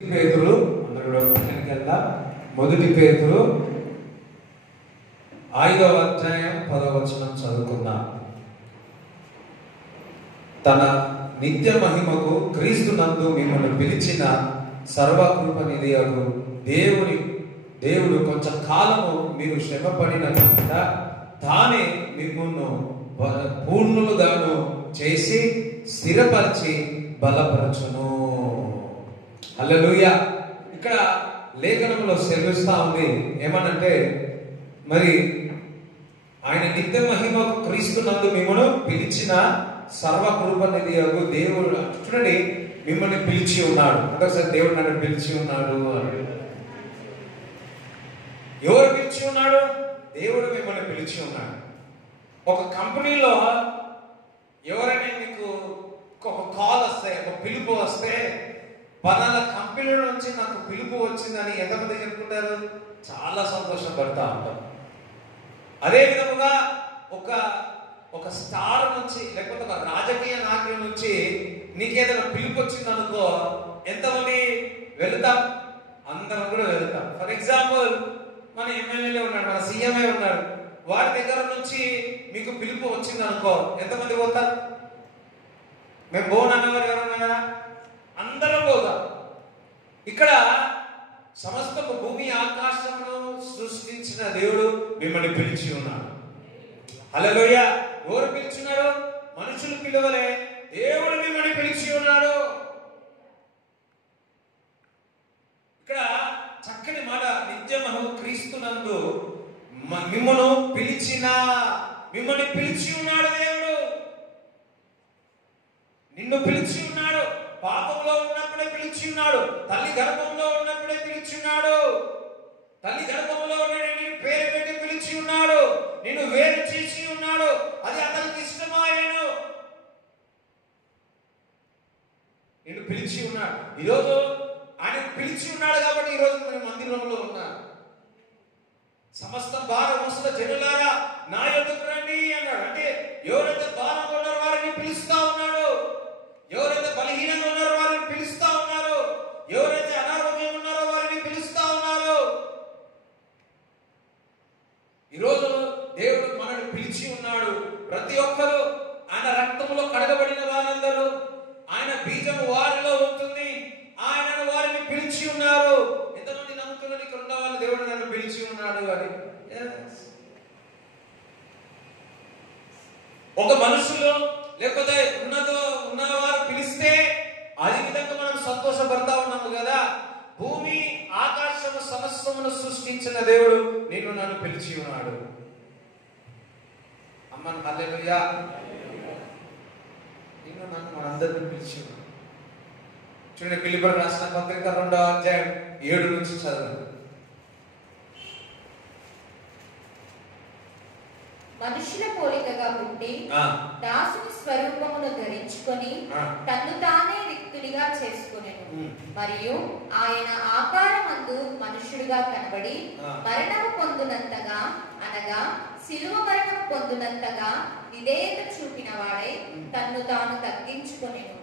పేతురు అందరూ మొదటి పేతురు 5వ అధ్యాయం 10వ వచనం చదువుకుందాం. తన నిత్య మహిమకు క్రీస్తునందు మిమ్మల్ని పిలిచిన సర్వకృపనిధియగు దేవుడు కొంచెం కాలము మీరు శ్రమపడిన తానే మిమ్మల్ని పూర్ణులుగాను చేసి స్థిరపరిచి బలపరచును. హల్లెలూయా. ఇక్కడ లేఖనంలో సెలవిస్తా ఉంది ఏమనంటే, మరి ఆయన నిత్య మహిమ క్రీస్తునందు మిమ్మల్ని పిలిచిన సర్వకృపనిధియగు దేవుడు చూడండి, మిమ్మల్ని పిలిచి ఉన్నాడు. ఒకసారి దేవుడు నన్ను పిలిచి ఉన్నాడు అని. ఎవరు పిలిచి ఉన్నాడు? దేవుడు మిమ్మల్ని పిలిచి ఉన్నాడు. ఒక కంపెనీలో ఎవరైనా మీకు ఒక కాల్ వస్తే, ఒక పిలుపు వస్తే, పలానా కంపెనీ నుంచి నాకు పిలుపు వచ్చిందని ఎంతమంది చెప్పుకుంటారు? చాలా సంతోషపడతా ఉంటారు. అదే విధముగా ఒక స్టార్ నుంచి, లేకపోతే ఒక రాజకీయ నాయకుల నుంచి నీకేదైనా పిలుపు వచ్చింది అనుకో, ఎంతమంది వెళ్తాం? అందరం కూడా వెళ్తాం. ఫర్ ఎగ్జాంపుల్, మన ఎమ్మెల్యేలే ఉన్నాడు, మన సీఎంఏ ఉన్నాడు, వారి దగ్గర నుంచి మీకు పిలుపు వచ్చింది అనుకో, ఎంతమంది పోతారు? మేము బోనన్నవారు ఎవరన్నా? అందరం పోతాం. ఇక్కడ సమస్తము భూమి ఆకాశమును సృష్టించిన దేవుడు మిమ్మల్ని పిలిచి ఉన్నాడు. హల్లెలూయా. ఎవరు పిలిచినారు? మనుషులు పిలవలే, దేవుడు మిమ్మల్ని పిలిచి ఉన్నాడు. ఇక్కడ చక్కని మాట, నిత్యమహు క్రీస్తునందు మిమ్మల్ని పిలిచి ఉన్నాడు దేవుడు. నిన్ను పిలిచి ఉన్నాడు. పాపంలో ఉన్నప్పుడే పిలిచి ఉన్నాడు. తల్లి గర్భంలో ఉన్నప్పుడే పిలిచి ఉన్నాడు. తల్లి గర్భంలో నిన్ను పేరు పెట్టి పిలిచి ఉన్నాడు. నిన్ను వేరు చేసి ఉన్నాడు. అది అతనికి ఇష్టమాయను. నిన్ను పిలిచి ఉన్నాడు. ఈరోజు ఆయన పిలిచి ఉన్నాడు కాబట్టి ఈరోజు మనం మందిరంలో ఉన్నాం. సమస్త భారం మోసుల జనులారా నా యొద్దకు రండి అన్నాడు. అంటే ఎవరైతే భారంగా ఉన్నారో వారిని పిలుస్తా ఉన్నాడు. ఎవరైతే బలహీనంగా ఉన్నారో వారిని పిలుస్తా ఉన్నారు. ఎవరైతే అనారోగ్యంగా ఉన్నారో వారిని పిలుస్తా ఉన్నారు. ఈరోజు దేవుడు మనల్ని పిలిచి ఉన్నాడు. ప్రతి ఒక్కరూ ఆయన రక్తంలో కడగబడిన వారందరూ, ఆయన బీజము వారిలో ఉంటుంది. ఆయనను వారిని పిలిచి ఉన్నారు. ఎంతమంది నమ్ముతున్నారు ఇక్కడ ఉన్న వాళ్ళు? దేవుడు నన్ను పిలిచి ఉన్నాడు అని. ఒక మనుషులు లేకపోతే ఉన్నవారు పిలిస్తే అది విధంగా మనం సంతోషపడతా ఉన్నాము కదా. భూమి ఆకాశము సమస్తమును సృష్టించిన దేవుడు నిన్ను నన్ను పిలిచి ఉన్నాడు. అమ్మను హల్లెలూయా. నిన్ను నన్ను మనందరినీ పిలిచి ఉన్నాడు. చూడండి, ఫిలిప్పీయులకు రాసిన పత్రిక 2వ అధ్యాయం 7 నుంచి చదవండి. మనుషుల పోలికగా పుట్టి దాసుని స్వరూపమును ధరించుకొని తన్ను తానే రిక్తుడిగా చేసుకొనెను. మరియు ఆయన ఆకారమందు మనుషుడుగా కనబడి మరణము పొందునంతగా, అనగా శిలువ మరణము పొందునంతగా విధేయత చూపిన వాడై తన్ను తాను తగ్గించుకొనెను.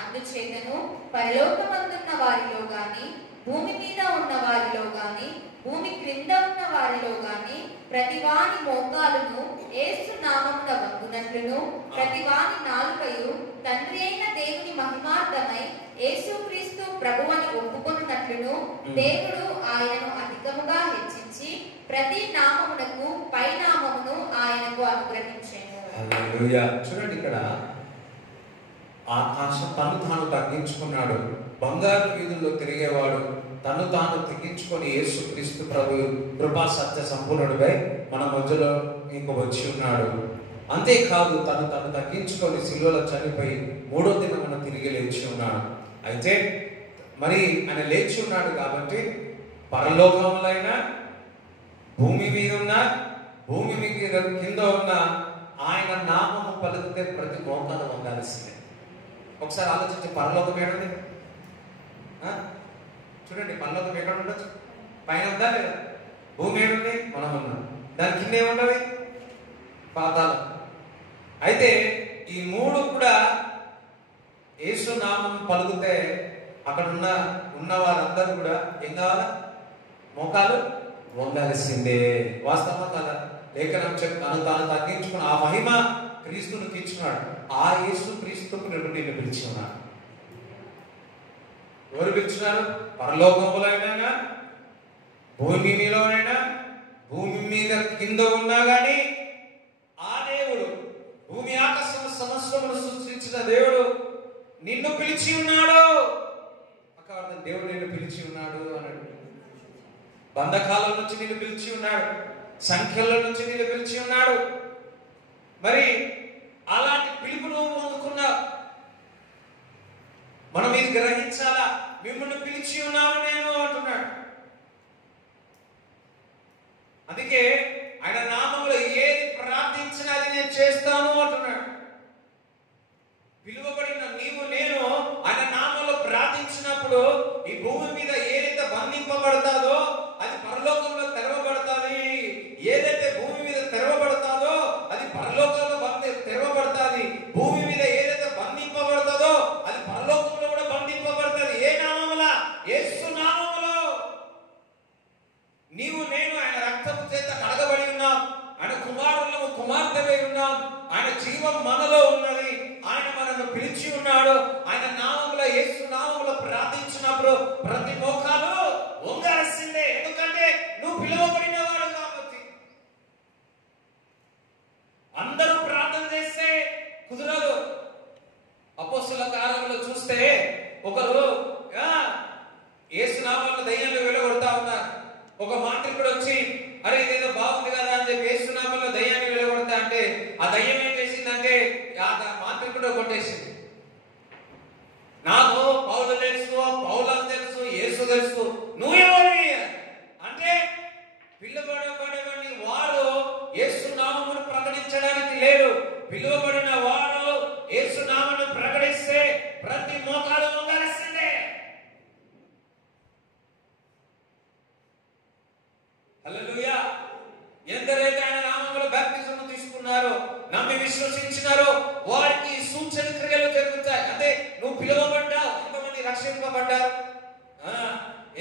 అందుచేతను పరలోకమందున్న వారిలో గాని, భూమి మీద ఉన్న వారిలో గాని, భూమి క్రింద ఉన్న వారిలో గాని ప్రతివాని మోకాలును యేసు నామమున వంగునట్లును, ప్రతివాని నాలుకయు తండ్రి అయిన దేవుని మహిమార్థమై యేసుక్రీస్తు ప్రభువని ఒప్పుకొనున్నట్లును దేవుడు ఆయనను అధికముగా హెచ్చించి ప్రతి నామమునకు పై నామమును ఆయనకు అనుగ్రహించెను. హల్లెలూయా. చూడండి, ఇక్కడ ఆకాశం తను తాను తగ్గించుకున్నాడు. బంగారు వీధుల్లో తిరిగేవాడు తను తాను తగ్గించుకొని యేసుక్రీస్తు ప్రభు కృపా సత్య సంపూర్ణుడిపై మన మధ్యలో ఇంక వచ్చి ఉన్నాడు. అంతేకాదు, తను తగ్గించుకొని శిలువలో చనిపోయి 3వ దినమున తిరిగి లేచి ఉన్నాడు. అయితే మరి ఆయన లేచి ఉన్నాడు కాబట్టి పరలోకంలో అయినా, భూమి మీద ఉన్న, భూమి మీద కింద ఉన్న ఆయన నామము పలికితే ప్రతి మోకాలు వంగాల్సిందే. ఒకసారి ఆలోచించి, పరలోకం ఏడుంది? చూడండి, పరలోకం ఎక్కడ ఉండొచ్చు? పైన ఉందా లేదా? భూమి ఏడుంది? మనం ఉన్నాం. దాని కింద ఏముండదు? పాతాళం. అయితే ఈ 3 కూడా యేసు నామం పలికితే అక్కడ ఉన్న వారందరూ కూడా ఏం కావాలా? మోకాలు వంగాల్సిందే. వాస్తవం కదా? లేఖనం తను తాను తగ్గించుకుని ఆ మహిమ క్రీస్తునికి ఇచ్చినాడు. ఆ యేసు క్రీస్తుకు నిన్ను పిలిచి ఉన్నాడు. ఎవరు పిలిచినారు? పరలోకంలో అయినా, భూమి మీదైనా, భూమి మీద కింద ఉన్నా గాని ఆ దేవుడు, భూమి ఆకాశం సమస్తమును సృష్టించిన దేవుడు నిన్ను పిలిచి ఉన్నాడు. దేవుడు నిన్ను పిలిచి ఉన్నాడు అన్నాడు. బంధకాల నుంచి నిన్ను పిలిచి ఉన్నాడు, సంఖ్యల నుంచి నిన్ను పిలిచి ఉన్నాడు. మరి అలాంటి పిలుపును పొందుకున్నా మనం ఇది గ్రహించాలా. మిమ్మల్ని పిలిచి ఉన్నాను నేను అంటున్నాడు. అందుకే ఆయన నామంలో ఏది ప్రార్థించినా అది నేను చేస్తాను అంటున్నాడు. పిలువబడిన నీవు నేను ఆయన నామంలో ప్రార్థించినప్పుడు ఈ భూమి మీద ఏదైతే బంధింపబడతాదో అది పరలోకంలో తెరవబడతాది. ఏదైతే భూమి మీద తెరవబడతాదో అది పరలోకంలో తెరవబడతాది. భూమి మీద ఏదైతే బంధింపబడతాదో అది పరలోకంలో కూడా బంధింపబడతాది. ఏ నామములో? యేసు నామములో. నీవు నేను ఆయన రక్తము చేత కడగబడి ఉన్నాం. ఆయన కుమారులను కుమార్తెవై ఉన్నాం. ఆయన జీవం మనలో ఉన్నది. ఆయన మనల్ని పిలిచి ఉన్నాడు. ఆయన నామములో, యేసు నామములో ప్రార్థించినప్పుడు ప్రతి మోకాలు వంగాల్సిందే. ఎందుకంటే నువ్వు పిలువబడిన వాడు కాబట్టి. అందరూ ప్రార్థన చేస్తే కుదరదు. అపోస్తలుల కార్యములో చూస్తే ఒకరు యేసు నామములో దయ్యాలు వెళ్ళగొడతా ఉన్నారు. ఒక మాంత్రికుడు వచ్చి అరే ఇదేదో బాగుంది కదా అని చెప్పి యేసు నామములో దయ్యాన్ని వెళ్ళగొడతా అంటే ఆ దయ్యం ఏం చేసిందంటే ఆ మాంత్రికుడు కొట్టేసింది. నాకు పౌలు తెలుసు, పౌలను తెలుసు, యేసు తెలుసు, నువ్వెవరివి అంటే పిలువబడబడిన వారు యేసు నామమును ప్రకటించడానికి లేరు. పిలువబడిన వారు యేసు నామమును ప్రకటిస్తే ప్రతి మోకాలు వంగాల్సిందే. హల్లెలూయా. ఎందరైతే ఆయన నామములో బాప్తిజం తీసుకున్నారో, నమ్మి విశ్వసించినారో వారికి సూచన క్రియలు జరుగుతాయి. అంటే నువ్వు పిలువబడ్డావు. ఎంతమంది రక్షింపబడ్డారు?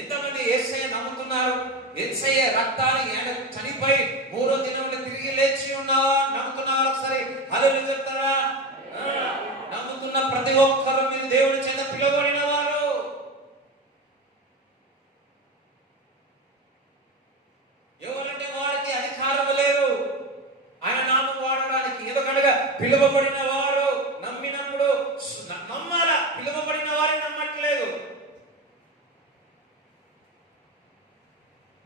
ఎంతమంది యేసయ్య నమ్ముతున్నారు? యేసయ్య రక్తాన్ని ఆయన చనిపోయి 3వ దినంలో తిరిగి లేచి ఉన్నావా నమ్ముతున్నారు? ఒకసారి హల్లెలూయా చెప్తారా? నమ్ముతున్న ప్రతి ఒక్కరు మీరు దేవుని చేత పిలువబడిన వారు. ఎవరంటే వారికి అధికారం లేదు ఆయన నామం వాడడానికి. ఎందుకనగా పిలువబడిన వారు నమ్మినప్పుడు నమ్మాలా. పిలువబడిన వారిని నమ్మట్లేదు.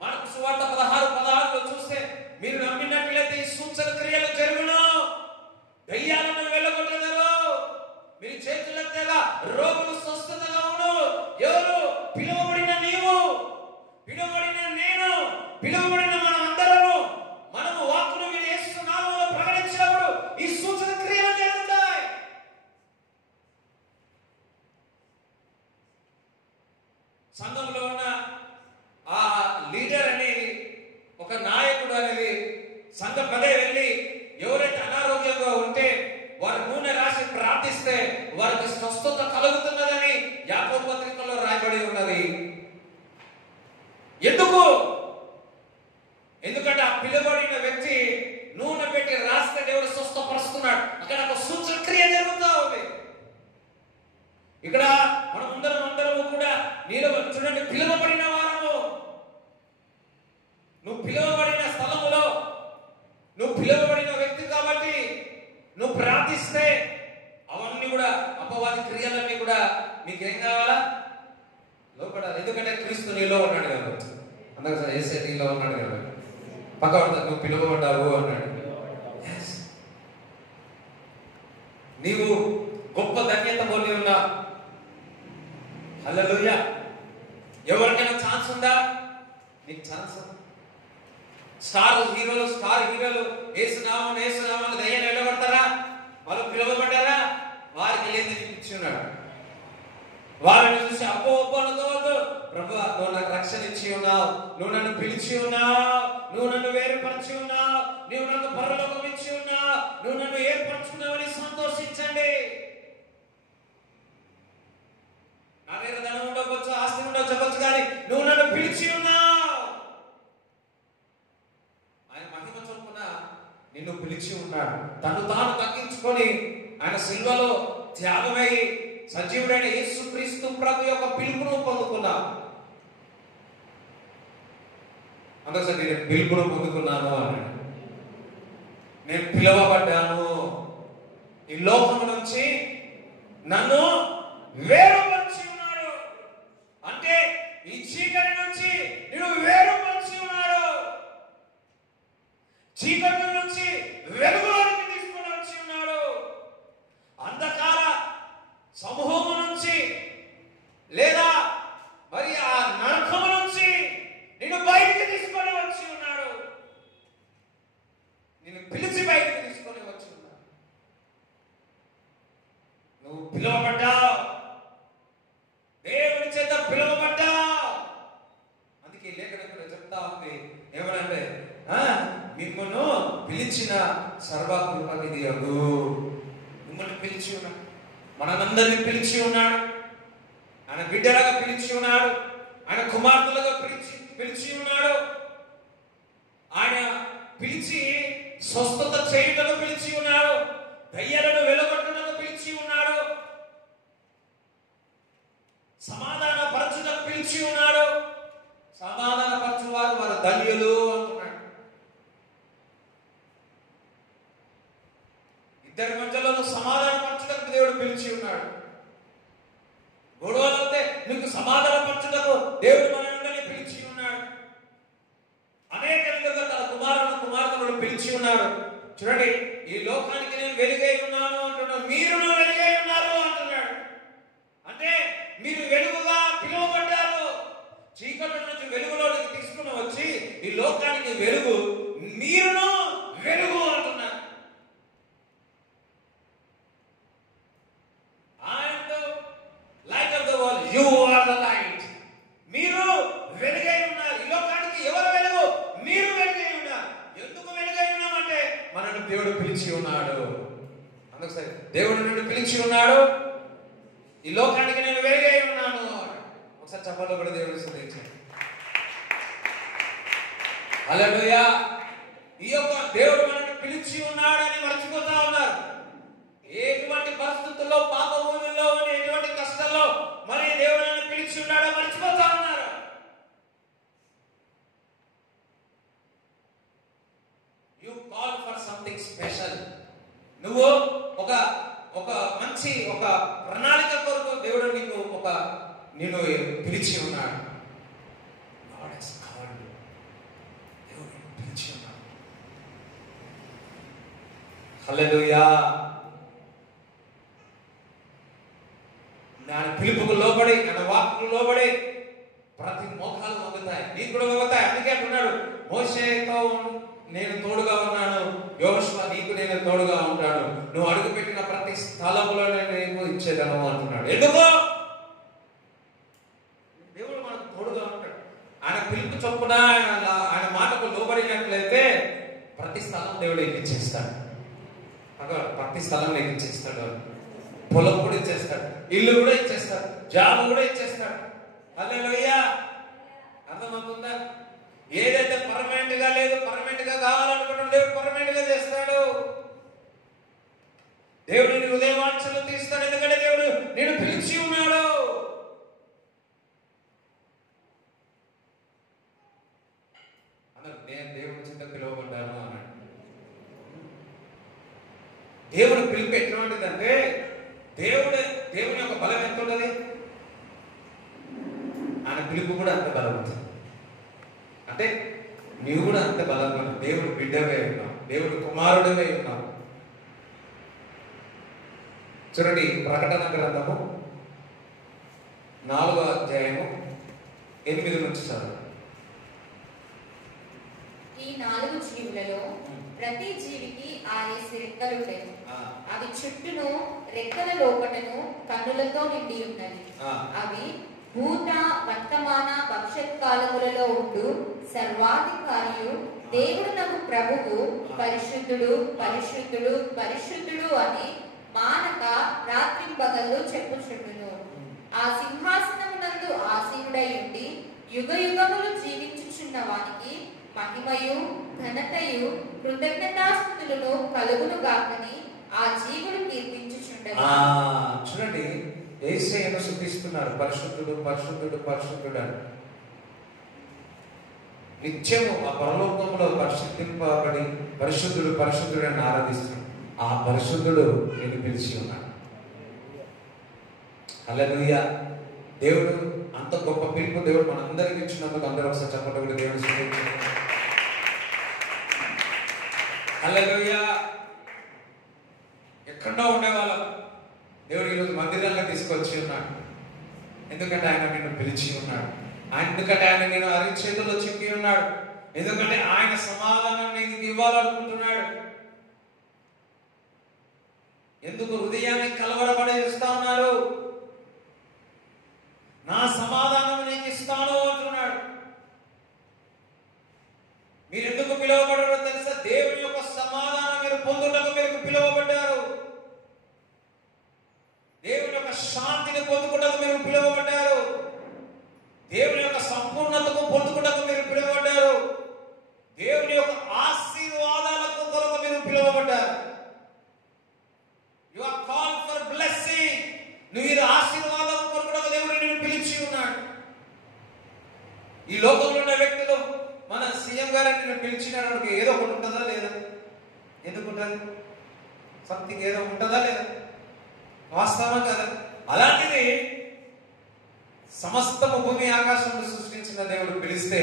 మనకు సువార్త 16:16లో చూస్తే మీరు నమ్మినట్లయితే ఈ సూచన క్రియలు జరుగును, దయ్యాలను వెళ్ళగొట్టెదరు, మీరు చేతులెత్తేలా రోగులు స్వస్థతగా ఉండు. ఎవరు? పిలువబడిన నీవు, పిలువబడిన నేను, పిలువబడిన మనం అందరము. మనము వాక్కును విని యేసు నామములో ప్రకటించినప్పుడు ఈ సూచన క్రియలు జరుగుతాయి. సంఘంలో ఉన్న ఆ లీడర్ అనేది, ఒక నాయకుడు అనేది సంఘం పదే వెళ్ళి ఎవరైతే అనారోగ్యంగా ఉంటే వారు నూనె రాసి ప్రార్థిస్తే వారికి స్వస్థత కలుగుతున్నదని యాకోబు పత్రికలో రాయబడి ఉన్నది. ఎందుకు? ఎందుకంటే ఆ పిలువబడిన వ్యక్తి నూనె పెట్టి రాస్తే దేవుడు స్వస్థపరుస్తున్నాడు. అక్కడ ఒక సూచన క్రియ జరుగుతూ ఉంది. ఇక్కడ మనం అందరము కూడా చూడండి, పిలువబడిన వారము. నువ్వు పిలువబడిన స్థలములో నువ్వు పిలువబడిన వ్యక్తి కాబట్టి నువ్వు ప్రార్థిస్తే అవన్నీ కూడా అపవాది క్రియలన్నీ కూడా మీకేం కావాలా? లోపడాలి. ఎందుకంటే క్రీస్తు నీలో ఉన్నాడు కాబట్టి. అందరూ సార్ యేసయ్య నీలో ఉన్నాడు కాబట్టి పక్కవాడు నువ్వు పిలువబడ్డావు అన్నాడు. నీవు గొప్ప ధన్యత పొంది ఉన్నా. హల్లెలూయా. ఎవరికైనా ఛాన్స్ ఉందా? నీకు ఛాన్స్. స్టార్ హీరోలు యేసు నామములో దయ్యాన్ని వెళ్ళగొడతారా? వాళ్ళు పిలువబడ్డారా? వారికి లేదు ఇచ్చి ఉన్నాడు. వారిని చూసి అప్పో అనుకోవద్దు. ప్రభువా, నువ్వు నాకు రక్షణ ఇచ్చి ఉన్నావు, నువ్వు నన్ను పిలిచి ఉన్నావు, నువ్వు నన్ను వేరుపరిచి ఉన్నావు, నువ్వు నాకు పరలోకం ఇచ్చి ఉన్నావు, నువ్వు నన్ను ఏర్పరచుకున్నావని సంతోషించండి. నా దగ్గర ధనం ఉండవచ్చు, ఆస్తి ఉండవచ్చు చెప్పచ్చు, కానీ నువ్వు నన్ను పిలిచి ఉన్నావు. ఆయన మహిమ చొప్పున నిన్ను పిలిచి ఉన్నాడు. తను తాను తగ్గించుకొని ఆయన సిల్వలో త్యాగమై సజీవుడైన యేసుక్రీస్తు ప్రభు యొక్క పిలుపును పొందుకున్నావు. అందుకోసం నేను పిలుపును పొందుకున్నాను అన్నాడు. నేను పిలువబడ్డాను, ఈ లోకము నుంచి నన్ను వేరుపరిచి ఉన్నాడు. అంటే ఈ చీకటి నుంచి నేను వేరుపరిచి ఉన్నాడు. చీకటి నుంచి వెలుగులోకి తీసుకుని వచ్చి ఉన్నాడు. అంధకార సమూహము నుంచి లేదా మరి ఆ నరకము నుంచి నిన్ను బయటికి తీసుకొని వచ్చి ఉన్నాడు. నిన్ను పిలిచి బయటికి తీసుకొని వచ్చి ఉన్నాడు. నువ్వు పిలువబడ్డావు, దేవుడి చేత పిలువబడ్డావు. అందుకే లేఖనం కూడా చెప్తా ఉంది ఏమనంటే, మిమ్మల్ని పిలిచిన సర్వకృపానిధి అగు. మిమ్మల్ని పిలిచి ఉన్నాడు, మనందరినీ పిలిచి ఉన్నాడు, ఆయన బిడ్డలుగా పిలిచి ఉన్నాడు, ఆయన కుమార్తెలుగా పిలిచి ఉన్నాడు. ఆయన పిలిచి స్వస్థత చేయుటకు పిలిచి ఉన్నాడు, దయ్యాలను వెలుగొట్టుటకు పిలిచి ఉన్నాడు, సమాధాన పరచుటకు పిలిచి ఉన్నాడు. సమాధాన పరచువారు వారు ధన్యులు అంటున్నాడు. ఇద్దరి మధ్యలో సమాధాన పరచుటకు దేవుడు పిలిచి ఉన్నాడు. గొడవలు అయితే నీకు సమాధాన పరచుటకు దేవుడు మనందరినీ పిలిచి ఉన్నాడు. అనేక విధంగా తన కుమార్తెలను పిలిచి ఉన్నాడు. చూడండి, ఈ లోకానికి నేను వెలుగై ఉన్నాను అంటున్నాడు, మీరు వెలుగై ఉన్నారు అంటున్నాడు. అంటే మీరు వెలుగుగా పిలువబడ్డారు. చీకటి నుంచి వెలుగులోకి తీసుకుని వచ్చి ఈ లోకానికి వెలుగు, మీరును వెలుగు అంటున్నారు. Light of the world, you are the light. మీరు వెలుగై ఉన్నారు. ఈ లోకానికి ఎవరు వెలుగు? మీరు వెలుగై ఉన్నారు. ఎందుకు వెలుగై ఉన్నామంటే మనల్ని దేవుడు పిలిచి ఉన్నాడు. అందుకోసం దేవుడు నిన్ను పిలిచి ఉన్నాడు. ఈ లోకానికి నేను వెలుగై ఉన్నాను. ఒకసారి చెప్పాలో కూడా దేవుడు స్తుతించండి. హల్లెలూయా. ఈ యొక్క దేవుడు మనల్ని పిలిచి ఉన్నాడని మర్చిపోతా ఉన్నారు. ఎటువంటి పరిస్థితుల్లో, పాప భూముల్లో ఉండి ఎటువంటి కష్టాల్లో మరి దేవుడు నన్ను పిలిచి ఉన్నాడో మర్చిపోతా ఉన్నారు. You call for something special. నువ్వు ఒక మంచి ఒక ప్రణాళిక కొరకు దేవుడు నీకు నిన్ను పిలిచి ఉన్నాడు. దేవుడు పిలిచి ఉన్నాడు. హల్లెలూయా. ఆయన పిలుపుకు లోబడి, ఆయన వాక్కుకు లోబడి ప్రతి మోకాలు వంగుతాయి, నీకు కూడా వంగుతాయి. అందుకే అంటున్నాడు, మోషేతో నేను తోడుగా ఉన్నాను, యోషువ నీకు నేను తోడుగా ఉంటాను, నువ్వు అడుగుపెట్టిన ప్రతి స్థలంలో నేను ఇచ్చేదను అంటున్నాడు. ఎందుకు? దేవుడు మనకు తోడుగా ఉంటాడు. ఆయన పిలుపు చొప్పున ఆయన మాటకు లోబడినట్లయితే ప్రతి స్థలం దేవుడు ఎక్కిచ్చేస్తాడు. ప్రతి స్థలం ఎక్కిచ్చేస్తాడు. పొలం కూడా ఇచ్చేస్తాడు, ఇల్లు కూడా ఇచ్చేస్తాడు, జాబ్ కూడా ఇచ్చేస్తాడు. హల్లెలూయా. అర్థమవుతుందా? ఏదైతే పర్మనెంట్ గా లేదు, పర్మనెంట్ గా కావాలనుకుంటున్నాడు దేవుడు పర్మనెంట్ గా చేస్తాడు. దేవుడు నీ హృదయవాంఛలు తీస్తాడు. ఎందుకంటే దేవుడు నేను పిలిచి ఉన్నాడు. అన్నాడు, నేను దేవుడి చేత పిలువబడ్డాను అన్నాడు. దేవుడు పిలుపు ఎటువంటిదంటే, దేవుని యొక్క బలం ఎంత ఉన్నది, ఆయన పిలుపు కూడా అంత బలం ఉంటుంది. అంటే నీవు కూడా అంత బలంగా ఉన్నావు. దేవుడు బిడ్డవే ఉన్నావు, దేవుడు కుమారుడివే ఉన్నావు. చూడండి, ప్రకటన గ్రంథము 4వ అధ్యాయము 8 నుంచి చదువు. ఈ 4 జీవులలో ప్రతి జీవికి 6 రెక్కలుండెను. అవి చుట్టూను రెక్కల లోపటను కన్నులతో నిండి ఉన్నది. అవి భూత వర్తమాన భవిష్యత్ కాలములలో ఉండు సర్వాధికారియు దేవుడునకు ప్రభువు పరిశుద్ధుడు పరిశుద్ధుడు పరిశుద్ధుడు అని మానక రాత్రింబగళ్ళు చెప్పుచుండును. ఆ సింహాసనమునందు ఆసీనుడై ఉండి యుగయుగములు జీవించుచున్న వానికి మహిమయు ఘనతయు కృతజ్ఞతాస్తుతులను కలుగును గాకని ఆ జీవులు కీర్తించుచుండగా. చూడండి, యేసయ్యను స్తుతిస్తున్నారు, పరిశుద్ధుడు పరిశుద్ధుడు పరిశుద్ధుడు అని. నిత్యము ఆ పరలోకంలో పరిశుద్ధింపబడి పరిశుద్ధుడు పరిశుద్ధుడు అని ఆరాధిస్తున్నాడు. ఆ పరిశుద్ధుడు నేను పిలిచి ఉన్నాడు. హల్లెలూయా. దేవుడు అంత గొప్ప పిలుపు దేవుడు మనందరికి ఇచ్చినందుకు అందరూ ఒకసారి చెప్పండి దేవుడు స్తుతించండి. హల్లెలూయా. ఎక్కడో ఉండేవాళ్ళం దేవుడు ఈరోజు మందిరంలో తీసుకొచ్చి ఉన్నాడు. ఎందుకంటే ఆయన నిన్ను పిలిచి ఉన్నాడు. ఎందుకంటే ఆయన నేను అరిచేతుల్లో చెప్పి ఉన్నాడు. ఎందుకంటే ఆయన సమాధానం నీకు ఇవ్వాలనుకుంటున్నాడు. ఎందుకు హృదయాన్ని కలవరపడేస్తా ఉన్నారు? నా సమాధానం నీకు ఇస్తాను అంటున్నాడు. మీరు ఎందుకు పిలువబడారో తెలుసా? దేవుని యొక్క సమాధానం మీరు పొందుటకు మీరు పిలువబడ్డారు. దేవుని యొక్క శాంతిని పొందుకుటకు మీరు పిలువబడ్డారు. దేవుని యొక్క సంపూర్ణతకు పొందుకుటకు మీరు పిలువబడ్డారు. దేవుని యొక్క ఆశీర్వాదాలకు కొరకు మీరు పిలువబడ్డారు. You are called for blessing. మీరు ఆశీర్వాదం కొరకు దేవుడు నిన్ను పిలిచి ఉన్నాడు. ఈ లోకంలో ఉన్న వ్యక్తులు మన సీఎం గారిని నిన్ను పిలిచినాడు, ఏదో ఒకటి ఉంటుందా లేదా? ఎందుకు ఉంటుంది? సంథింగ్ ఏదో ఉంటుందా లేదా? వాస్తవం కదా. అలాంటిది సమస్తము భూమి ఆకాశంలో సృష్టించిన దేవుడు పిలిస్తే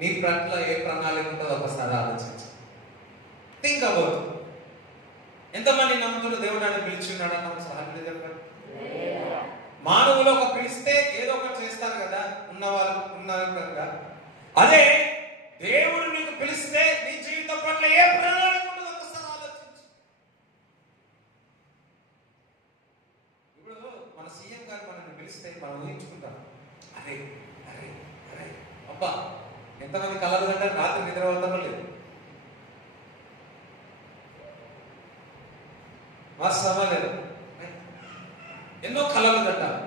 నీ పట్ల ఏ ప్రణాళిక ఉంటుందో ఒకసారి ఆలోచించు. Think about. ఎంతమంది నమ్ముతున్న దేవుడు అని పిలిచిన్నాడు అన్న సహాయం చెప్పారు. మానవులు ఒక పిలిస్తే ఏదో ఒకటి చేస్తారు కదా, ఉన్నవాళ్ళు ఉన్నారు కనుక. అదే దేవుడు నీకు పిలిస్తే నీ జీవితం పట్ల ఏ ప్రణాళిక ఉంటుందో ఒకసారి ఆలోచించు. ఇప్పుడు మన సీఎం గారు మనల్ని పిలిస్తే మనం ఊహించుకుంటాం, అరే అరే అరే అబ్బా ఎంతమంది కలలు కంటారు, రాత్రి నిద్ర అవుతారో లేదు. వాస్తవా లేదు? ఎన్నో కలలు కంటారు.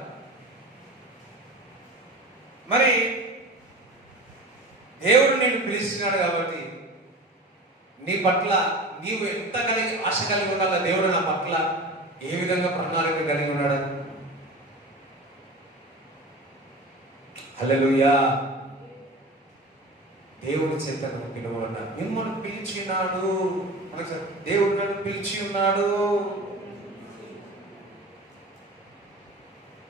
మరి దేవుడు నేను పిలిచినాడు కాబట్టి నీ పట్ల నీవు ఎంత కలిగి ఆశ కలిగి ఉండాలి. దేవుడు నా పట్ల ఏ విధంగా ప్రణాళిక కలిగి ఉన్నాడు. హల్లెలూయా. దేవుడి చేత పిలువబడ్డాడు. మిమ్మల్ని పిలిచినాడు. దేవుడు నన్ను పిలిచి ఉన్నాడు.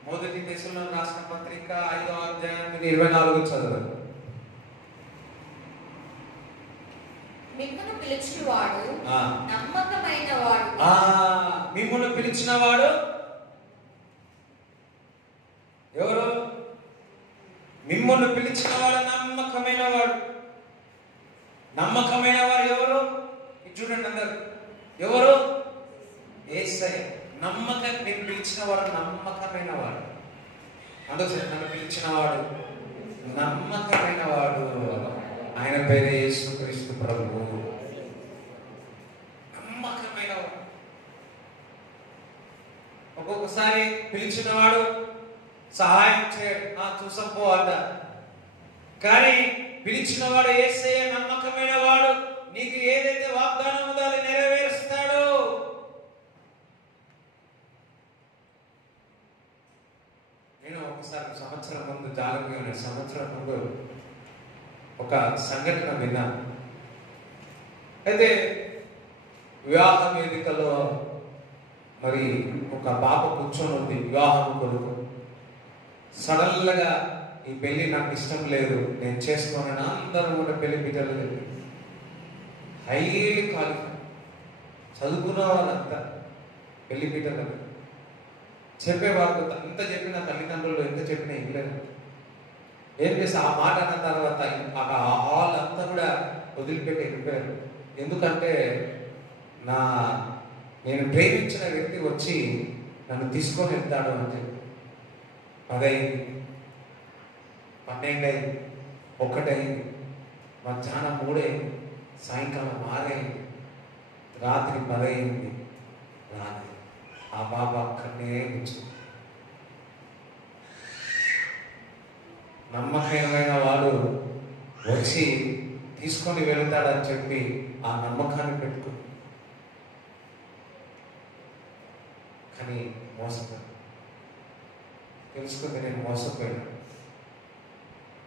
మొదటి దశలోని రాసిన పత్రిక 5వ అధ్యాయం 24 చదవండి. మిమ్మును పిలిచినవాడు నమ్మకమైన వాడు. మిమ్మును పిలిచిన వాడు ఎవరు? మిమ్మును పిలిచిన వాడు నమ్మకమైన వాడు. నమ్మకమైన వాడు ఎవరు? చూడండి అందరు, ఎవరు? యేసయ్య. నేను పిలిచిన వాడు నమ్మకమైన వాడు. అందుకే నన్ను పిలిచిన వాడు నమ్మకమైన వాడు. ఆయన పేరే యేసుక్రీస్తు ప్రభువు. నమ్మకమైన వాడు. ఒక్కొక్కసారి పిలిచిన వాడు సహాయం చేయడు, చూసపో అంట. కానీ పిలిచిన వాడు యేసయ్య నమ్మకమైన వాడు. నీకు ఏదైతే వాగ్దానం ఉందో అది నెరవేరుస్తాడు. నేను ఒకసారి సంవత్సరం ముందు ఒక సంఘటన విన్నాను. అయితే వివాహ వేదికలో మరి ఒక పాప కూర్చొని ఉంది వివాహం కొరకు. సడన్గా ఈ పెళ్లి నాకు ఇష్టం లేదు, నేను చేసుకోనని అందరూ కూడా పెళ్లి బిడ్డలు చెప్పి హైలీ క్వాలిఫై చదువుకున్న వాళ్ళంతా పెళ్లి బిడ్డలు చెప్పేవారు. ఎంత చెప్పినా తల్లిదండ్రులు ఎంత చెప్పినా ఇవ్వలేదు. ఏం చేసి ఆ మాట అన్న తర్వాత ఆ హాల్ అంతా కూడా వదిలిపెట్టి వెళ్ళిపోయారు. ఎందుకంటే నేను ప్రేమించిన వ్యక్తి వచ్చి నన్ను తీసుకొని వెళ్తాడు అని చెప్పి 10 అయింది, 12 అయింది, 1 అయింది, మధ్యాహ్నం 3 అయింది, సాయంకాలం 6 అయింది, రాత్రి 10 అయింది. రాత్రి ఆ బాబా అక్కడనే కూర్చుంది. నమ్మకమైన వాడు వచ్చి తీసుకొని వెళ్తాడని చెప్పి ఆ నమ్మకాన్ని పెట్టుకో. కానీ మోసపోయాను, తెలుసుకుంది నేను మోసపోయాను.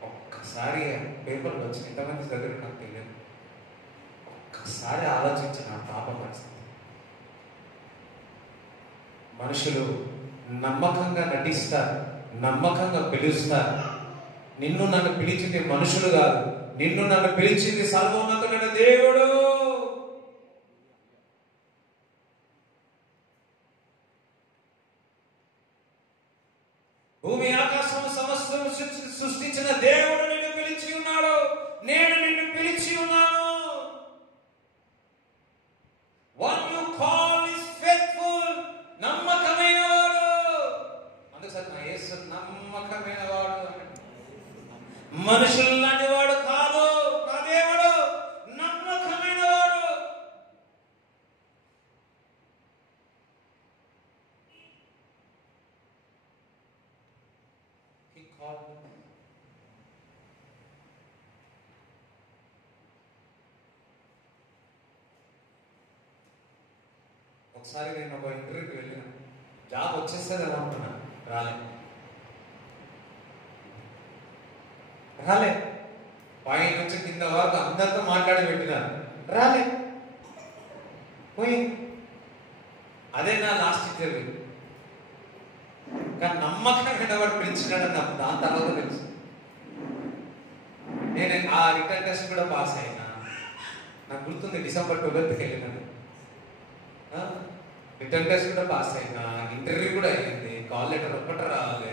ఒక్కసారి పేపర్లు వచ్చి ఎంతమంది చదివారు నాకు తెలియదు. ఒక్కసారి ఆలోచించిన ఆ పాప పరిస్థితి. మనుషులు నమ్మకంగా నటిస్తారు, నమ్మకంగా పిలుస్తారు. నిన్ను నన్ను పిలిచింది మనుషులు కాదు, నిన్ను నన్ను పిలిచింది సర్వోన్నతుడైన దేవుడు. భూమి ఆకాశం సమస్తం సృష్టించిన దేవుడు నిన్ను పిలిచి ఉన్నాడు. నేను నిన్ను పిలిచి ఉన్నాను. One you call is faithful. నమ్మకమైన వాడు. అందుకు సార్ నా యేసు నమ్మకమైన వాడు. మనుషులు లాంటి వాడు కాదు నా దేవుడు, నమ్మకమైన వాడు. He called me. ఒకసారి నేను ఒక ఇంటర్వ్యూకి వెళ్ళిన, జాబ్ వచ్చేస్తుంది ఎలా అనుకున్నా, రాలే. పై నుంచి కింద వరకు అందరితో మాట్లాడి పెట్టినారు, రాలే. పోయి అదే నా లాస్ట్ ఇంటర్వ్యూ. కానీ నమ్మకమైన వాడు పిలిచినాడు నాకు దాని తర్వాత తెలుసు. నేను ఆ రిటర్న్ టెస్ట్ కూడా పాస్ అయినా. నాకు గుర్తుంది, డిసెంబర్ 12th వెళ్ళినాను. రిటర్న్ టెస్ట్ కూడా పాస్ అయినా, ఇంటర్వ్యూ కూడా అయింది, కాల్ లెటర్ ఒక్కట రావాలి.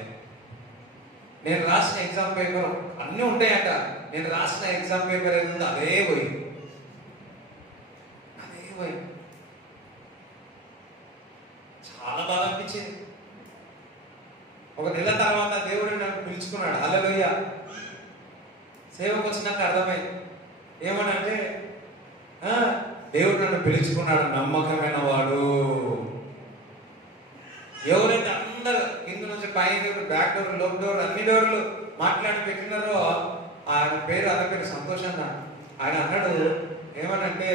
నేను రాసిన ఎగ్జామ్ పేపర్ అన్నీ ఉంటాయట. నేను రాసిన ఎగ్జామ్ పేపర్ ఏముందో అదే పోయి. చాలా బాధ అనిపించింది. ఒక నెల తర్వాత దేవుడు నన్ను పిలుచుకున్నాడు. హల్లెలూయా. సేవకు వచ్చినాక అర్థమైంది ఏమనంటే, దేవుడు నన్ను పిలుచుకున్నాడు, నమ్మకమైన వాడు. ఎవరైతే అందరు కింద నుంచి పై డోర్, బ్యాక్ డోర్, లోప్ డోర్, అన్ని డోర్లు మాట్లాడి పెట్టినారో ఆయన పేరు, అన్న పేరు సంతోష్ అన్న. ఆయన అన్నాడు ఏమనంటే,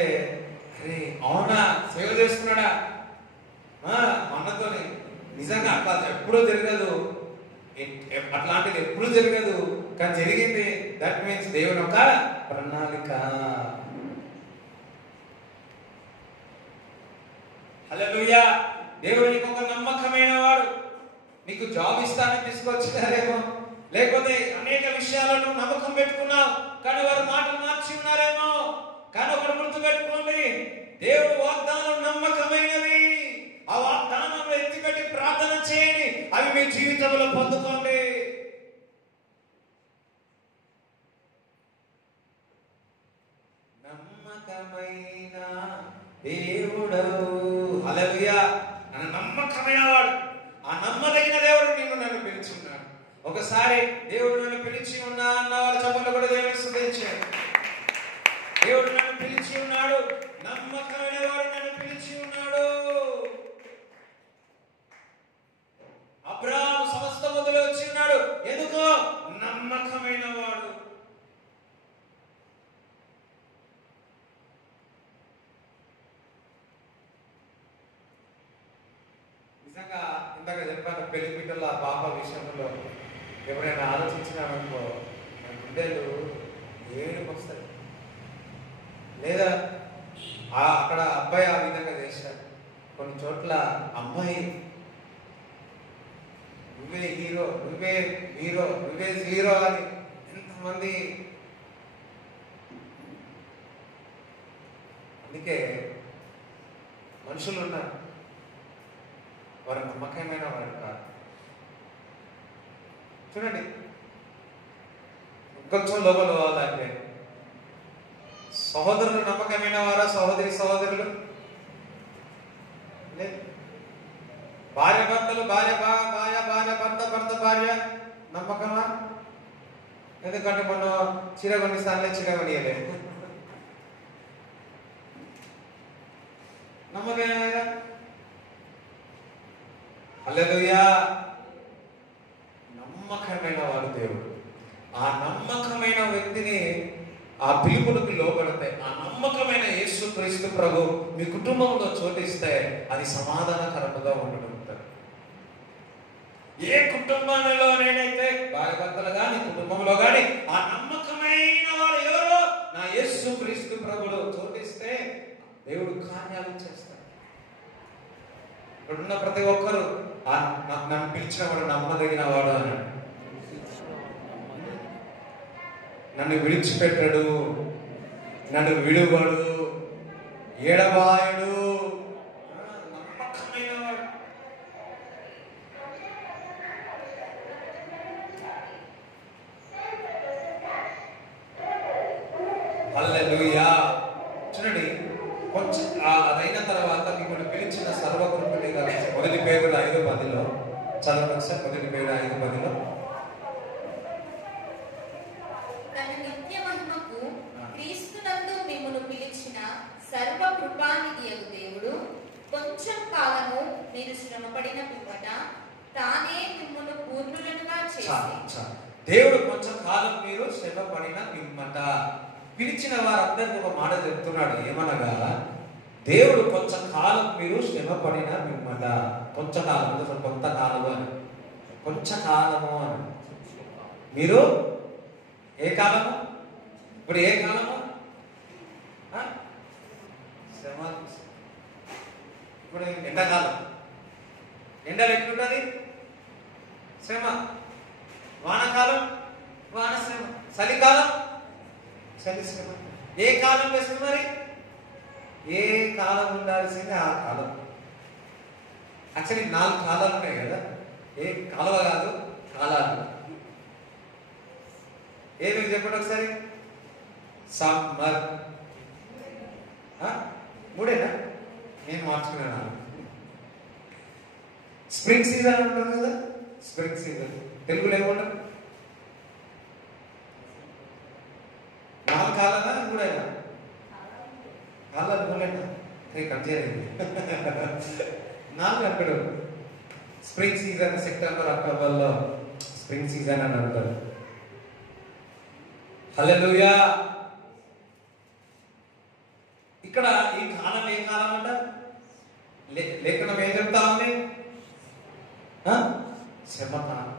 అరే అవునా సేవ చేస్తున్నాడా అన్నతోని. నిజంగా అట్లా ఎప్పుడూ జరగదు, అట్లాంటిది ఎప్పుడు జరగదు, కానీ జరిగింది. దట్ మీన్స్ దేవుని ఒక ప్రణాళిక. హల్లెలూయా. దేవుడు నీకు ఒక నమ్మకమైన వాడు. నీకు జాబ్ ఇస్తానని తీసుకొచ్చినారేమో, లేకపోతే అనేక విషయాలను నమ్మకం పెట్టుకున్నావు కానీ వారి మాటలు మార్చి ఉన్నారేమో. కానీ ఒకటి గుర్తు పెట్టుకోండి, దేవుడు వాగ్దానం నమ్మకమైనవి. ఆ వాగ్దానంలో ఎత్తిపెట్టి ప్రార్థన చేయండి, అవి మీ జీవితంలో పొందుకోండి. నమ్మకమైన దేవుడవు. హల్లెలూయా. నమ్మకమైన వాడు, ఆ నమ్మదగిన దేవుడు నిన్ను నన్ను పిలిచి ఉన్నాడు. ఒకసారి దేవుడు నన్ను పిలిచి ఉన్నా అన్న వాళ్ళు చెప్పండి కూడా దేవుని స్తుతించారు. దేవుడు నన్ను పిలిచి ఉన్నాడు, నమ్మకమైన వాడు నన్ను పిలిచి ఉన్నాడు. అబ్రాహాము సమస్త మొదలు వచ్చి ఉన్నాడు. ఎందుకో నమ్మకమైన వాడు. నిజంగా ఇందాక చెప్పాను, పెళ్లి పిల్లల పాప విషయంలో ఎవరైనా ఆలోచించినామనుకో మన గుండెలు ఏడుపు వస్తాయి. లేదా అక్కడ అబ్బాయి ఆ విధంగా చేశాడు, కొన్ని చోట్ల అమ్మాయి నువ్వే హీరో, నువ్వే హీరో, నువ్వే జీరో అని ఎంతమంది. అందుకే మనుషులు ఉన్నారు, వారు నమ్మకమైన వారు కాదు. చూడండి, ఇంకొంచెం లోపల పోవాలంటే సహోదరులు నమ్మకమైన వారా, సహోదరులు లేదు. భార్య భర్తలు, భార్య భర్త భార్య నమ్మకమా? ఎందుకంటే మనం చిరగొని స్థానంలో చిరగొనియలేదు. నమ్మకమైన హల్లెలూయా. నమ్మకమైన వాడు దేవుడు. ఆ పరిస్థితిని ఆ పిలుపులకు లోబడితే, ఆ నమ్మకమైన యేసు క్రీస్తు ప్రభు మీ కుటుంబంలో చోటిస్తే అది సమాధానకరముగా ఉండడం. ఏ కుటుంబంలోనైతే భార్యాభర్తలు కానీ కుటుంబంలో కానీ ఆ నమ్మకమైన వారు ఎవరో నా యేసు క్రీస్తు ప్రభుడు చోటిస్తే దేవుడు కార్యాలు చేస్తాడు. ఇక్కడున్న ప్రతి ఒక్కరు నన్ను పిలిచిన వాడు నమ్మదగిన వాడు అన్నాడు. నన్ను విడిచిపెట్టడు, నన్ను విడువడు, ఏడబాయడు, నమ్మకమైన వాడు. హల్లెలూయా. చూడండి, కొంచెం అదైన తర్వాత మిమ్మల్ని పిలిచిన సర్వకృపణిగా 1 పేతురు 5:10 చదవండి సార్. 1 పేతురు 5:10. తన నిత్య మహిమకు క్రీస్తునందు మిమ్మును పిలిచిన సర్వ కృపానిధియగు దేవుడు కొంచెం కాలము మీరు శ్రమపడిన పిమ్మట తానే మిమ్మును పూర్ణులనుగా చేసి. దేవుడు కొంచెం కాలం మీరు శ్రమపడిన పిమ్మట. పిలిచిన వారందరికీ ఒక మాట చెప్తున్నాడు, ఏమనగా దేవుడు కొంచెం కాలం మీరు శ్రమపడిన పిమ్మట. కొంచెంకాలం, కొంతకాలము అని, కొంచెంకాలము అని. మీరు ఏ కాలము? ఇప్పుడు ఏ కాలము? శ్రమ. ఇప్పుడు ఎండాకాలం, ఎండలు ఎట్లుంటుంది? శ్రమ. వానకాలం, వాన శ్రమ. చలికాలం, చలి శ్రమ. ఏ కాలం వేస్తుంది మరి? ఏ కాలం ఉండాల్సింది ఆ కాలం. యాక్చువల్లీ 4 కాలాలు ఉన్నాయి కదా. ఏ కాలువ కాదు, కాలాలు. ఏమి చెప్పండి ఒకసారి. సమ్మర్ 3 నేను మార్చుకున్నాను. స్ప్రింగ్ సీజన్ ఉంటుంది కదా, స్ప్రింగ్ సీజన్ తెలుగులో ఏమంటారు? 4 కాలాలా 3 కాలాలు? 3 కట్ చేయలేదు. 4 అక్కడ. స్ప్రింగ్ సీజన్ సెప్టెంబర్ అక్టోబర్లో స్ప్రింగ్ సీజన్ అని అంటారు. హల్లెలూయా. ఇక్కడ ఈ కాలం ఏ కాలం అంట? లేఖనం ఏం చెప్తా ఉంది? శ్రమకాలం.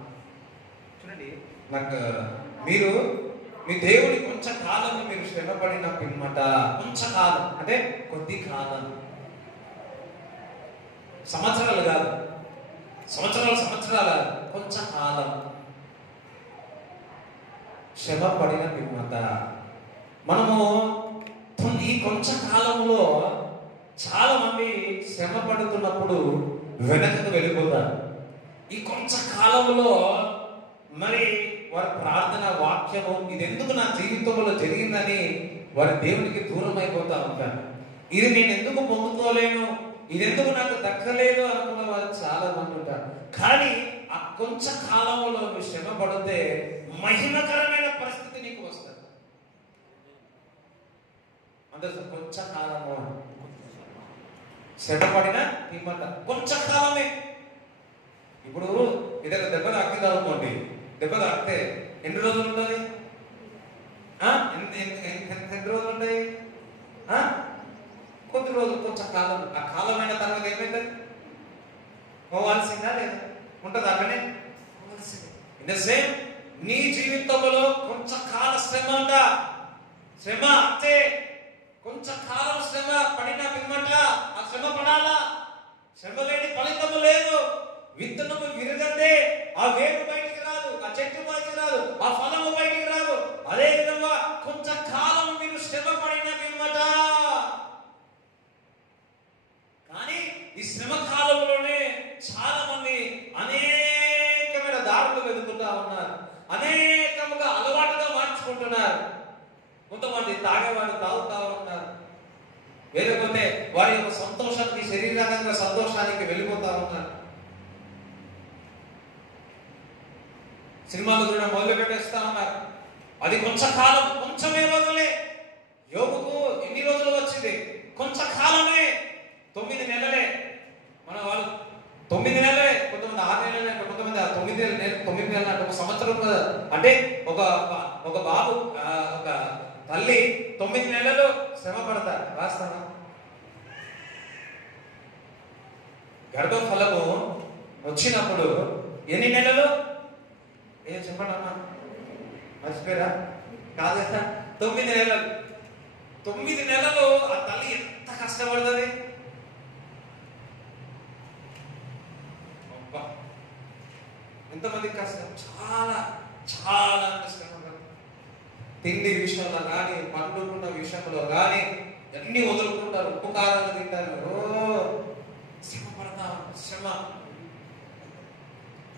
చూడండి, నాకు మీరు మీ దేవుడి కొంచెం కాలం మీరు శ్రమపడిన పిమ్మట, కొంచెం కాలం అంటే కొద్ది కాలం, సంవత్సరాలు కాదు, సంవత్సరాలు కొంచెం కాలం శ్రమపడిన పిమ్మట. మనము ఈ కొంచెం కాలంలో చాలా మంది శ్రమ పడుతున్నప్పుడు వెనకకు వెళ్ళిపోతారు. ఈ కొంచెం కాలంలో మరి వారి ప్రార్థన వాక్యము ఇది ఎందుకు నా జీవితంలో జరిగిందని వారి దేవునికి దూరం అయిపోతా ఉంటారు. ఇది నేను ఎందుకు పొందుకోలేను, ఇది ఎందుకు నాకు దక్కలేదు అనుకున్న వారు చాలా మంది ఉంటారు. కానీ ఆ కొంచెం కాలంలో నువ్వు శ్రమ పడితే మహిమకరమైన పరిస్థితి నీకు వస్తుంది. అందరూ కొంచెం కాలము శ్రమ పడిన పిమ్మట, కొంచెం కాలమే. ఇప్పుడు ఏదైనా దెబ్బ తాకింది అనుకోండి, దెబ్బ తాకితే ఎన్ని రోజులు ఉంటుంది? ఎన్ని రోజులు ఉంటాయి? కొద్ది రోజులు, కొంచెం కాలం. ఆ కాలమైన తర్వాత ఏమైంది? పోవాల్సిందా లేదా? ఉంటుంది అక్కడనే ఇన్ ద సేమ్ నీ జీవితంలో కొంచెం కాల శ్రమ అంట. శ్రమ అంతే, కొంచెం కాలం శ్రమ పడిన పిమ్మట ఆ శ్రమ పడాలా. శ్రమ లేని ఫలితము లేదు. విత్తనము విరగందే ఆ వేరు బయటికి రాదు, ఆ చెట్టు బయటికి రాదు, ఆ ఫలము బయటికి రాదు. అదే విధంగా కొంచెం కాలం మీరు శ్రమ పడిన పిమ్మట. కానీ ఈ శ్రమ కాలంలోనే చాలా మంది అనేకమైన దారులు వెతుకుతా ఉన్నారు, అనేకముగా అలవాటుగా మార్చుకుంటున్నారు. కొంతమంది తాగేవాడు తాగుతా ఉన్నారు, లేకపోతే వారి యొక్క సంతోషానికి, శరీరంగా సంతోషానికి వెళ్ళిపోతా ఉన్నారు. సినిమాలు కూడా మొదలు పెట్టేస్తా ఉన్నారు. అది కొంచెం కాలం, కొంచెమే రోజులే. యోగుకు ఎన్ని రోజులు వచ్చింది? కొంచెం కాలమే, 9 నెలలే. మన వాళ్ళు 9 నెలలే, కొంతమంది 6 నెలలే, కొంతమంది 9 నెలలు అంటే 1 సంవత్సరం కదా. అంటే ఒక ఒక బాబు ఒక తల్లి 9 నెలలు శ్రమ పడతారు. రాస్తాను. గర్భఫలము వచ్చినప్పుడు ఎన్ని నెలలు? ఏం చెప్పండి అమ్మా, మర్చిపోయారా? కాదు కదా, 9 నెలలు. 9 నెలలు ఆ తల్లి ఎంత కష్టపడుతుంది. ఎంతమందికి కష్టం? చాలా చాలా కష్టం. తిండి విషయంలో కానీ, పండుకున్న విషయంలో కానీ అన్ని వదులుకుంటారు. ఉప్పు కారాలు తింటారు. శ్రమ పడతా, శ్రమ.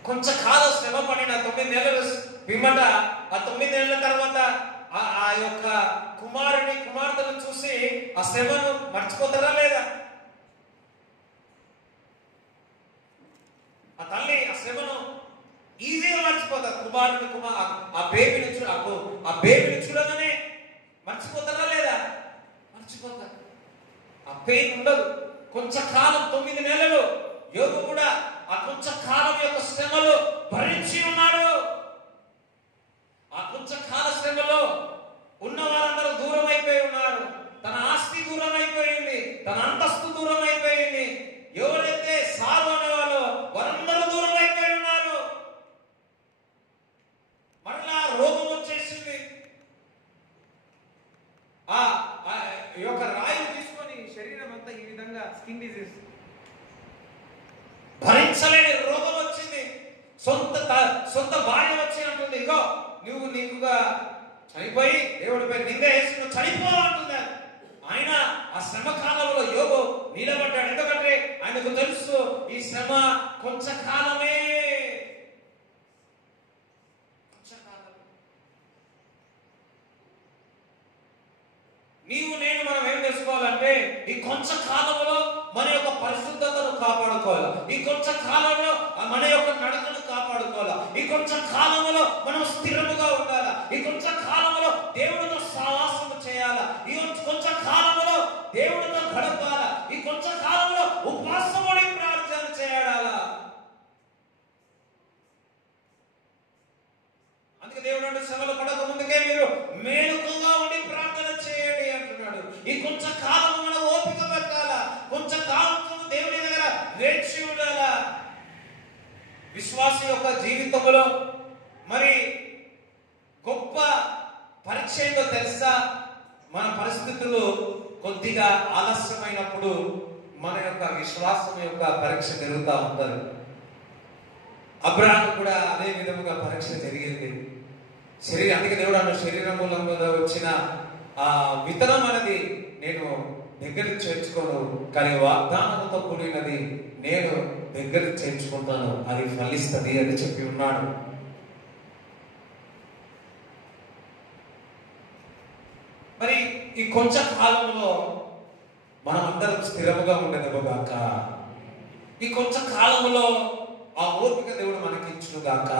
కొంచెం కాలం శ్రమ పడిన 9 నెలలు పిమ్మట, ఆ 9 నెలల తర్వాత ఆ యొక్క కుమార్తెను చూసి ఆ శ్రమను మర్చిపోతారా లేదా? ఆ తల్లి ఆ శ్రమను ఈజీగా మర్చిపోతారు. ఆ బేబీని చూడగానే మర్చిపోతారా లేదా? మర్చిపోతారు. ఆ పెయిన్ ఉండదు. కొంచెం కాలం 9 నెలలు యోగు కూడా ఆ కొంచెం కాలం యొక్క శ్రమలు భరించి ఉన్నాడు. ఆ కొంచెం కాల శ్రమలో ఉన్న వారందరూ దూరం అయిపోయి ఉన్నారు. తన ఆస్తి దూరం అయిపోయింది, తన అంతస్తు దూరం అయిపోయింది. ఎవరైతే సారు అనేవాళ్ళు వారందరూ దూరం అయిపోయి ఉన్నారు. మరలా రోగం వచ్చేసింది. ఆ యొక్క రాయి తీసుకొని శరీరం అంతా ఈ విధంగా స్కిన్ డిజీజ్, భరించలేని రోగం వచ్చింది. సొంత భార్య వచ్చి అంటుంది, ఇగో నువ్వు నీకుగా చనిపోయి దేవుడిపై నింద వేసి నువ్వు చనిపోవాలంటున్నారు. ఆయన ఆ శ్రమ కాలంలో యోగు నిలబడ్డాడు. ఎందుకంటే ఆయనకు తెలుసు ఈ శ్రమ కొంచెం కాలమే. నీవు నేను మనం ఏం తెలుసుకోవాలంటే ఈ కొంచెం కాలంలో మన యొక్క పరిశుద్ధతను కాపాడుకోవాలి. ఈ కొంచెం కాలంలో మన యొక్క నడకను కాపాడుకోవాలి. ఈ కొంచెం కాలంలో మనం స్థిరముగా ఉండాలి. ఈ కొంచెం కాలంలో దేవుడితో సహవాసము చేయాలి. ఈ కొంచెం కాలంలో దేవుడితో గడపాలి. ఈ కొంచెం కాలంలో ఉపవాసముడి ప్రార్థన చేయాలా. అందుకే దేవుడు అంటే శ్రమలు పడక ముందుకే మీరు మేలుకుగా ఉండి ప్రార్థన చేయండి అంటున్నాడు. ఈ కొంచెం కాలం మనం ఓపిక పెట్టాలా. కొంచెం కాలం దేవుడి దగ్గర వేచి ఉండాలా. విశ్వాసం యొక్క జీవితంలో మరి గొప్ప పరీక్ష ఏంటో తెలుసా? మన పరిస్థితులు కొద్దిగా ఆలస్యమైనప్పుడు మన యొక్క విశ్వాసం యొక్క పరీక్ష జరుగుతూ ఉంటుంది. అబ్రహాము కూడా అదే విధముగా పరీక్ష జరిగింది. అందుకే దేవుడు అన్న శరీరం మూలంగా వచ్చిన ఆ విత్తనం అనేది నేను దగ్గరికి చేర్చుకోను, కానీ వాగ్దానంతో కూడినది నేను దగ్గరికి చేర్చుకుంటాను, అది ఫలిస్తుంది అని చెప్పి ఉన్నాడు. మరి ఈ కొంచెం కాలంలో మనం అందరం స్థిరముగా ఉండేదిగాక. ఈ కొంచెం కాలంలో ఆ ఓపిక దేవుడు మనకి ఇచ్చుగాక.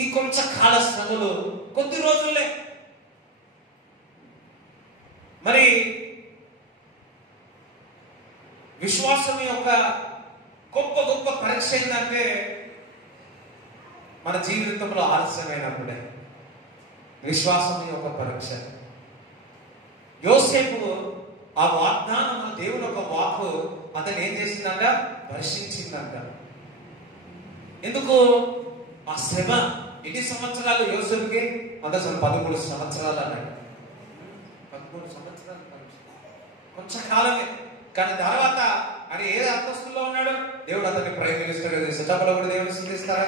ఈ కొంచెం కాల శ్రమలు కొద్ది రోజులే. మరి విశ్వాసం యొక్క గొప్ప గొప్ప పరీక్ష ఏంటంటే మన జీవితంలో ఆలస్యమైనప్పుడే విశ్వాసం యొక్క పరీక్ష. యోసేపు ఆ వాగ్దానం, దేవుని ఒక వాక్కు అతను ఏం చేసిందంట? దర్శించిందంట. ఎందుకు? ఆ శ్రమ. ఎన్ని సంవత్సరాలు యోసేపుకి? 13 సంవత్సరాలు అన్నాడు. 13 సంవత్సరాలు కొంచెం కాలమే. కానీ తర్వాత ఆయన ఏ అంతస్తుల్లో ఉన్నాడు? దేవుడు అతన్ని ప్రైమ్ మినిస్టర్ చేసి చెప్పలో కూడా దేవుడిని స్తుతిస్తారా?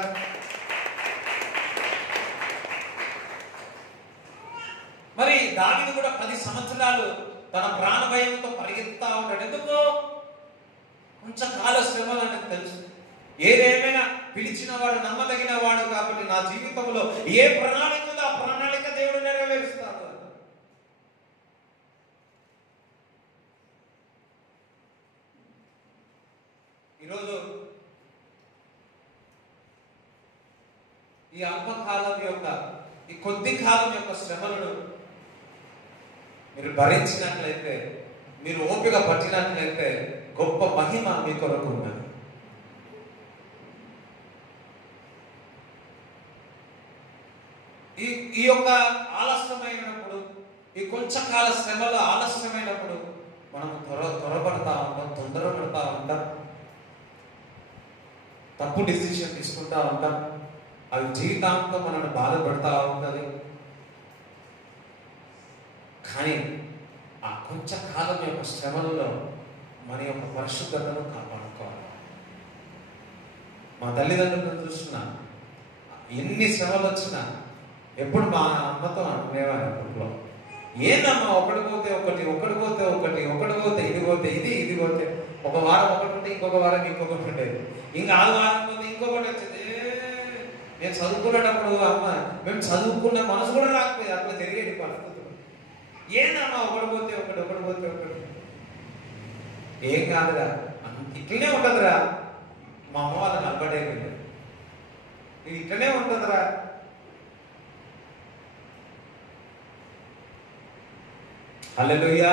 మరి దావీదు కూడా 10 సంవత్సరాలు తన ప్రాణ భయంతో పరిగెత్తా ఉంటాడు. ఎందుకు? కొంచెం కాల శ్రమలు అనేది తెలుసు. ఏదేమైనా పిలిచిన వాడు నమ్మదగిన వాడు కాబట్టి నా జీవితంలో ఏ ప్రణాళిక ఉందో ఆ ప్రణాళిక దేవుడు నెరవేరుస్తాడు. ఈరోజు ఈ అల్పకాలం యొక్క ఈ కొద్ది కాలం యొక్క శ్రమలను మీరు భరించినట్లయితే, మీరు ఓపిక పట్టినట్లయితే గొప్ప మహిమ మీ కొరకు ఉన్నది. ఈ ఈ ఈ యొక్క ఆలస్యమైనప్పుడు, ఈ కొంచెం కాల శ్రమలో ఆలస్యమైనప్పుడు మనం త్వరపడతా ఉంటాం, తొందరపడతా ఉంటాం, తప్పు డిసిషన్ తీసుకుంటా ఉంటాం. అవి జీవితాంతం మనల్ని బాధపడతా ఉంటుంది. కానీ ఆ కొంచెం కాలం యొక్క శ్రమలలో మన యొక్క పరిశుద్ధతను కాపాడుకోవాలి. మా తల్లిదండ్రులను చూసిన ఎన్ని శ్రమలు వచ్చినా ఎప్పుడు మా అమ్మతో అనుకునేవారు అప్పట్లో, ఏందమ్మా ఒకటి పోతే ఒకటి, ఒకటి పోతే ఒకటి, ఒకటి పోతే ఇది పోతే ఇది, ఇది పోతే ఒక వారం ఒకటి ఉంటే ఇంకొక వారం ఇంకొకటి ఉండేది, ఇంకా 6 వారం పోతే ఇంకొకటి వచ్చేది. నేను చదువుకునేటప్పుడు అమ్మ మేము చదువుకున్న మనసు కూడా రాకపోయేది, అట్లా జరిగేది పరిస్థితులు. ఏందమ్మా ఒకటి పోతే ఒకటి, ఒకటి పోతే ఒకటి. ఏం కాదురా, ఇట్లనే ఉంటుందిరా. మా అమ్మ వాళ్ళని అలవాటైపోయింది, ఇది ఇట్లనే ఉంటుందిరా. హల్లెలూయా.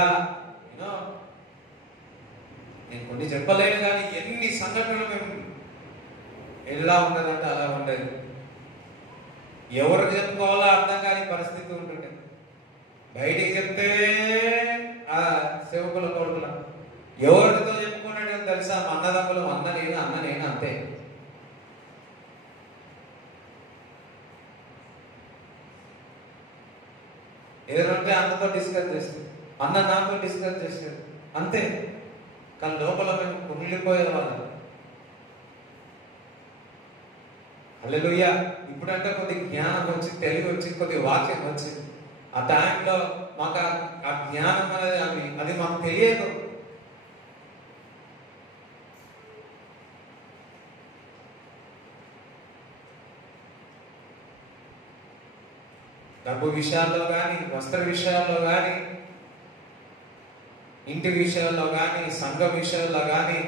నేను కొన్ని చెప్పలేను, కానీ ఎన్ని సంఘటనలు మేము ఎలా ఉండదంటే అలా ఉండేది. ఎవరికి చెప్పుకోవాలో అర్థం కాని పరిస్థితి ఉంటుండే. బయటికి చెప్తే ఆ సేవకుల కొడుకుల ఎవరితో చెప్పుకున్నాడో తెలుసా? అన్నదమ్ములు, అన్న నేను అంతే. ఏదంటే అన్నతో డిస్కస్ చేస్తుంది, అన్న నాతో డిస్కస్ చేసేది, అంతే. కానీ లోపల మేము కుమిలిపోయే వాళ్ళం. హల్లెలూయా. ఇప్పుడంటే కొద్ది జ్ఞానం వచ్చి, తెలివి వచ్చి, కొద్ది వాక్యం వచ్చింది. ఆ టైంలో మాకు ఆ జ్ఞానం అనేది అది మాకు తెలియదు. డబ్బు విషయాల్లో కానీ, వస్త్ర విషయాల్లో కానీ, ఇంటి విషయాల్లో కానీ, సంఘ విషయాల్లో కానీ,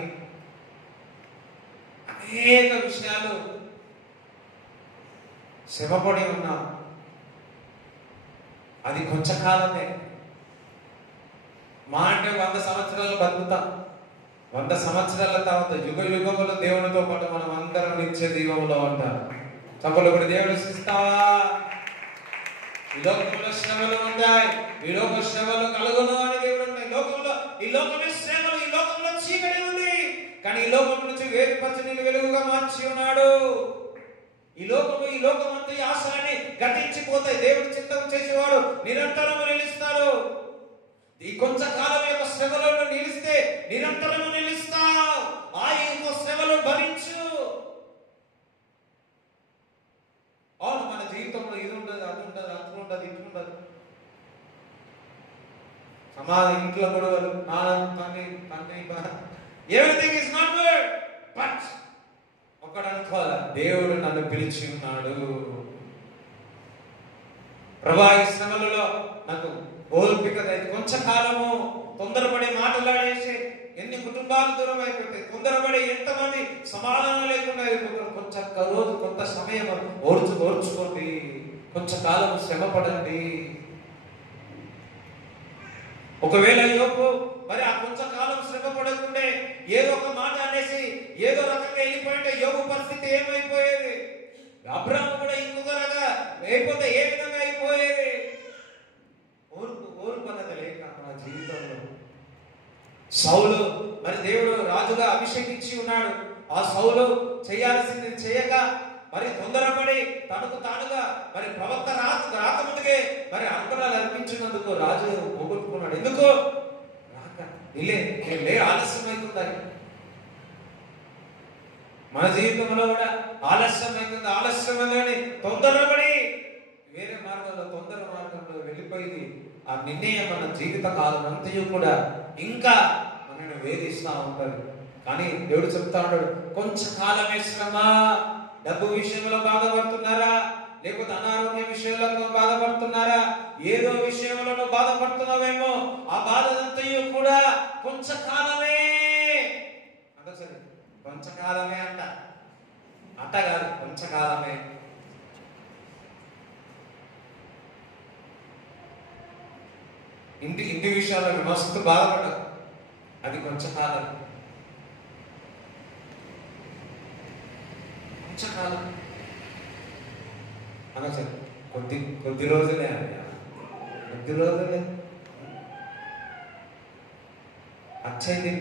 అనేక విషయాలు శ్రమపడి ఉన్నాం. అది కొంచెం కాలమే. మా అంటే 100 సంవత్సరాలు బతుకుతాం. 100 సంవత్సరాల తర్వాత యుగ యుగములో దేవునితో పాటు మనం అందరం నిత్య దీవంలో ఉంటారు. చప్పట్లు కూడా దేవుని స్తుతిస్తావా? ఈ లోకంలో శ్రమలు ఉంటాయి, ఈ లోక శ్రమలు కలుగును అని దేవుడు ఉన్నాయి. ఈ లోకమే శ్రమలు, ఈ లోకంలో చీకటి ఉంది, కానీ ఈ లోకం నుంచి వేరుపరచని వెలుగుగా మార్చి ఉన్నాడు. ఈ లోకం అంతా ఈ ఆశలని గతించిపోతాయి. దేవుడి చిత్తం చేసేవాడు నిరంతరము నిలుస్తాడు. ఈ కొంచెం కాలం యొక్క శ్రమలను నిలిస్తే నిరంతరము నిలుస్తావు. ఆ యొక్క శ్రమలు భరించు. అవును, మన జీవితంలో ఇది ఉండదు, అది ఉండదు, అట్లా ఉండదు, ఇట్లా ఉండదు. సమాజం, ఇంట్లో గొడవలు, తండ్రి everything is not good. But ఒకడు అనుకోవాలా, దేవుడు నన్ను పిలిచి ఉన్నాడు. ప్రభా, ఈ శ్రమలలో నాకు ఓర్పిక కొంచెం కాలము. తొందరపడి మాట్లాడేసి ఎన్ని కుటుంబాలు దూరం అయిపోతాయి. తొందరపడి ఎంతమంది సమాధానం లేకుండా అయిపోతారు. కొంచెం రోజు, కొంత సమయం ఓర్చుకోండి. కొంచెం కాలం శ్రమ పడండి. ఒకవేళ యోబు మరి ఆ కొంచెం కాలం శ్రమ పడకుంటే ఏదో ఒక మాట అనేసి ఏదో రకంగా వెళ్ళిపోయింటే యోబు పరిస్థితి ఏమైపోయేది? అబ్రాహాము కూడా ఇంకొక రకంగా అయిపోతే ఏ విధంగా అయిపోయేది? ఓర్పు అన్నది లేక మన జీవితంలో. సౌలు మరి దేవుడు రాజుగా అభిషేకించి ఉన్నాడు. ఆ సౌలు చేయాల్సింది చేయక మరి తొందరపడి తనకు తానుగా మరి ప్రవక్త రాకముందుకే మరి అంతరాలు అర్పించినందుకు రాజు పోగొట్టుకున్నాడు. ఎందుకు? ఆలస్యం అవుతుందని. మన జీవితంలో కూడా ఆలస్యం అవుతుందని తొందరపడి వేరే మార్గంలో, తొందర మార్గంలో వెళ్ళిపోయి ఆ నిర్ణయం మన జీవిత కాలం అంతయు కూడా ఇంకా మనల్ని వేధిస్తూ ఉంటారు. కానీ దేవుడు చెప్తా ఉన్నాడు, కొంచెం కాలమే శ్రమ. డబ్బు విషయంలో బాధపడుతున్నారా? లేకపోతే అనారోగ్య విషయంలో బాధపడుతున్నారా? ఏదో విషయంలో బాధపడుతున్నావేమో. ఆ బాధంతయు కూడా కొంచెం కాలమే అంట. సరే, కొంచెం కాలమే అంట కాదు, కొంచెం కాలమే. ఇంటి విషయాల్లో మస్తు బాధపడ్డా, అది కొంచెం కాలం. కొంచెం కాలం అనొచ్చు. కొద్ది కొద్ది రోజులే అయ్యా, కొద్ది రోజులే అచ్చయింది.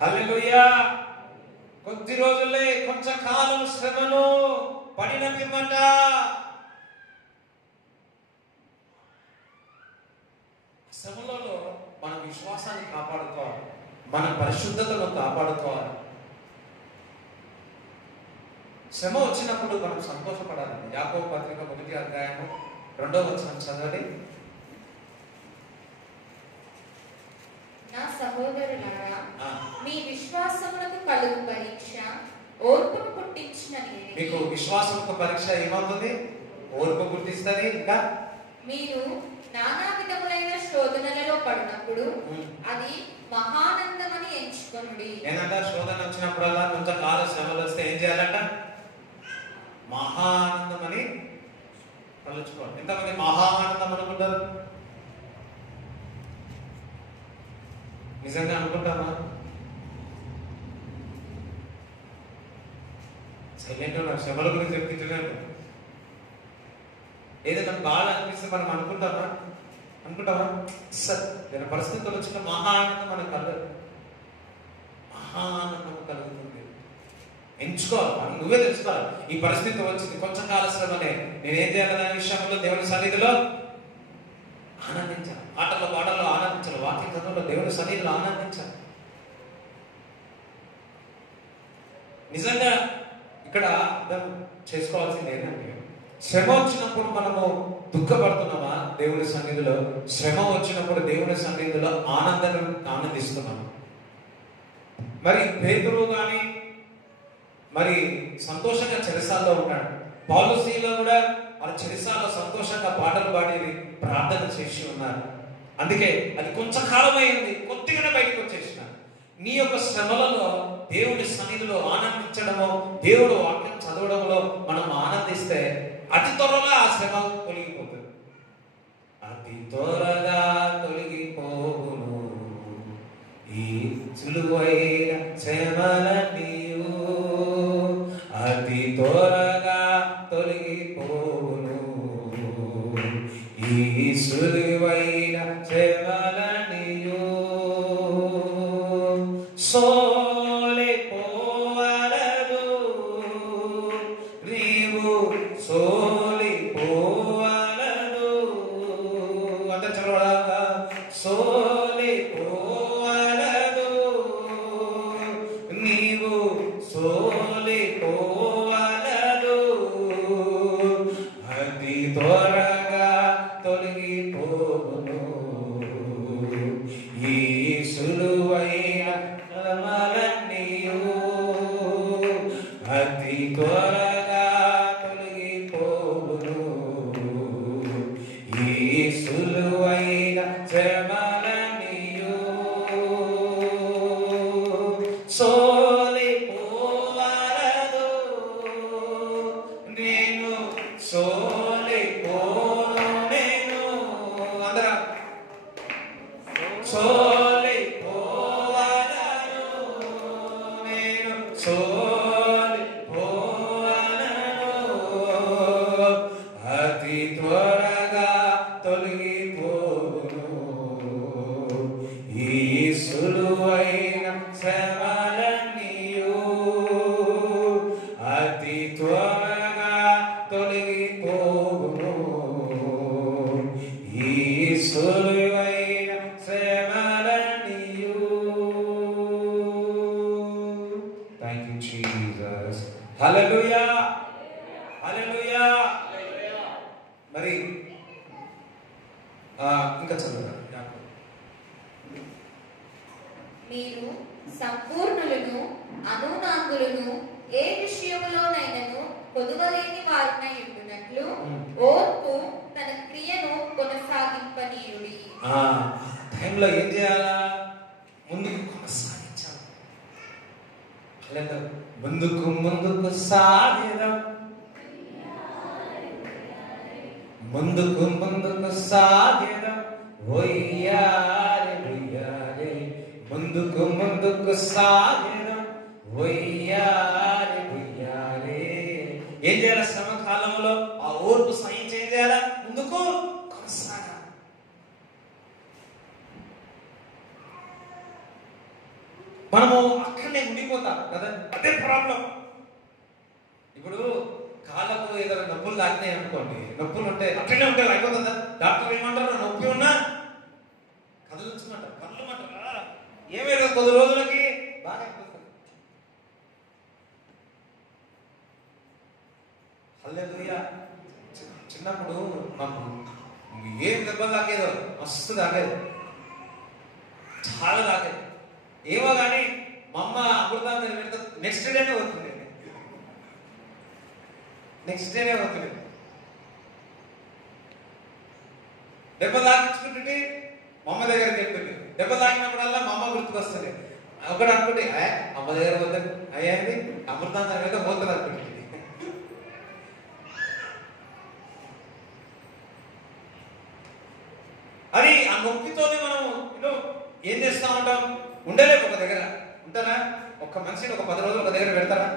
హల్లెలూయా. కొద్ది రోజులే, కొంచెం కాలం శ్రమను పడిన పిమ్మట శ్రమలలో మన విశ్వాసాన్ని కాపాడుకోవాలి, మన పరిశుద్ధతను కాపాడుకోవాలి. శ్రమ వచ్చినప్పుడు మనం సంతోషపడాలి. యాకోబు పత్రిక 1వ అధ్యాయము 2వ వచనం చదవండి. నా సహోదరులారా, మీ విశ్వాసమునకు కలుగు పరీక్ష ఓర్పును పుట్టించిన మీకు విశ్వాసముకు పరీక్ష ఏమవుతుంది? ఓర్పు పుట్టిస్తుంది. ఇంకా మీరు నానా విధములైన శోధనలలో పడినప్పుడు అది మహానందమని ఎంచుకొనుడి. ఏంటంటే శోధన వచ్చినప్పుడల్లా కొంచెం కాల శ్రమలు వస్తే ఏం చేయాలంట? మహానందం అని తలుచుకోండి. ఎంతమంది మహానందం అనుకుంటారు? నిజంగా అనుకుంటామా? సైలెంట్ ఉన్నారు. శ్రమల గురించి చెప్తున్నాను. ఏదైనా బాధ అనిపిస్తే మనం అనుకుంటామా? సార్ నేను పరిస్థితులు వచ్చిన మహానందం మనకు కలగదు. మహానందం కలుగుతుంది. ఎంచుకోవాలి, నువ్వే తెలుసుకోవాలి. ఈ పరిస్థితి వచ్చింది, కొంచెం కాల శ్రమనే, నేనేం చేయాలి? దాని విషయంలో దేవుని సన్నిధిలో ఆనందించాలి. ఆటల్లో పాటల్లో ఆనందించాలి. వాక్య చదువులో దేవుని సన్నిధిలో ఆనందించాలి. నిజంగా ఇక్కడ అర్థం చేసుకోవాల్సింది ఏంటంటే, శ్రమ వచ్చినప్పుడు మనము దుఃఖపడుతున్నామా? దేవుని సన్నిధిలో శ్రమ వచ్చినప్పుడు దేవుని సన్నిధిలో ఆనందిస్తున్నాము. మరి పేతురు కానీ మరి సంతోషంగా చెరసాల్లో ఉన్నాడు. పౌలుసీలో కూడా వాళ్ళ చెరసాల్లో సంతోషంగా పాటలు పాడేది, ప్రార్థన చేసి ఉన్నారు. అందుకే అది కొంచెం కాలం అయింది, కొద్దిగానే బయటకు వచ్చేసిన. నీ యొక్క శ్రమలలో దేవుని సన్నిధిలో ఆనందించడము, దేవుడు వాక్యం చదవడంలో మనం ఆనందిస్తే అతి త్వరగా ఆ శ్రమ తొలగిపోతుంది. అతి త్వరగా తొలగిపోవును ఈ సులువైన శ్రమలన్నీయు, అతి త్వరగా తొలగిపోవును ఈ సులువైన శ్రమలన్నీయు. సోలిపోవలదు నీవు, సోలిపోవలదు. అంత చదవడా? సోలిపోవలదు నీవు, సోలిపోవలదు అతి త్వరగా తొలగిపోవును ఈ సులువైన శ్రమలన్నీయు, అతి త్వరగా తొలగిపోవును ఈ సులువైన శ్రమలన్నీయు. సోలిపోవలదు నేను, సోలిపోను నేను. అందరం సోలిపోవలను నేను, సోలిపోవలను అతి త్వరగా తొలగిపోవును ఈ సులువైన శ్రమలన్నీయు, అతి త్వరగా తొలగిపోవును ఈ సులువైన శ్రమలన్నీయు. Thank you Jesus. Hallelujah, hallelujah. మరి ఇంకా చదువుతాను. మీరు సంపూర్ణులను అనూనాంగులను ఏ విషయములోనైనను కొదువలేని వారినై ఉండునట్లు ఓర్పు తన క్రియను కొనసాగింపనీయుడి. టైంలో ఏం చేయాలా? ముందుకు కొనసాగించాలి. ముందుకు ముందుకు సాగేదాం, ముందుకు ముందుకు సాగేదాం. ఒయ్యారే ఒయ్యారే, ముందుకు ముందుకు సాగేదాం. ఒయ్యారే ఒయ్యారే. కాలంలో ఆ ఓర్పు సహించి ఏం చేయాలా? ముందుకు కొనసాగాలి. మనము అక్కడనే ఉండిపోతాం కదా, అదే ప్రాబ్లం. ఇప్పుడు కాళ్ళకు ఏదైనా నొప్పులు తాకినాయి అనుకోండి, నొప్పులు ఉంటే అట్లనే ఉంటే అయిపోతుందా? డాక్టర్ ఏమంటారు? నొప్పి ఉన్నా కదలించమంటారు, కదలమంటారా? ఏమైనా కొద్ది రోజులకి బాగా అయిపోతుంది. హల్లెలూయా. చిన్నప్పుడు మాకు ఏం దెబ్బలు తాకేదో మస్తు తాకేది, చాలా తాకేది. ఏమో కానీ మా అమ్మ అమృతాన్ని పెడితే నెక్స్ట్ డేనే వస్తుంది, నెక్స్ట్ డేనే వస్తుంది. దెబ్బ తాకించుకుంటుంటే మా అమ్మ దగ్గరికి వెళ్తుంది. దెబ్బ తాకినప్పుడల్లా మా అమ్మ గుర్తుకొస్తుంది. ఒకటి అనుకుంటే అమ్మ దగ్గర పోతుంది, అయ్యింది అమృతాన్ని పెడితే పోతుంది అనుకుంటుంది. అది ఆ నొప్పితోనే మనం ఏం చేస్తా ఉంటాం? ఉండలేము ఒక దగ్గర. ఉంటారా? ఒక్క మనిషిని ఒక 10 రోజులు ఒక దగ్గర పెడతారా?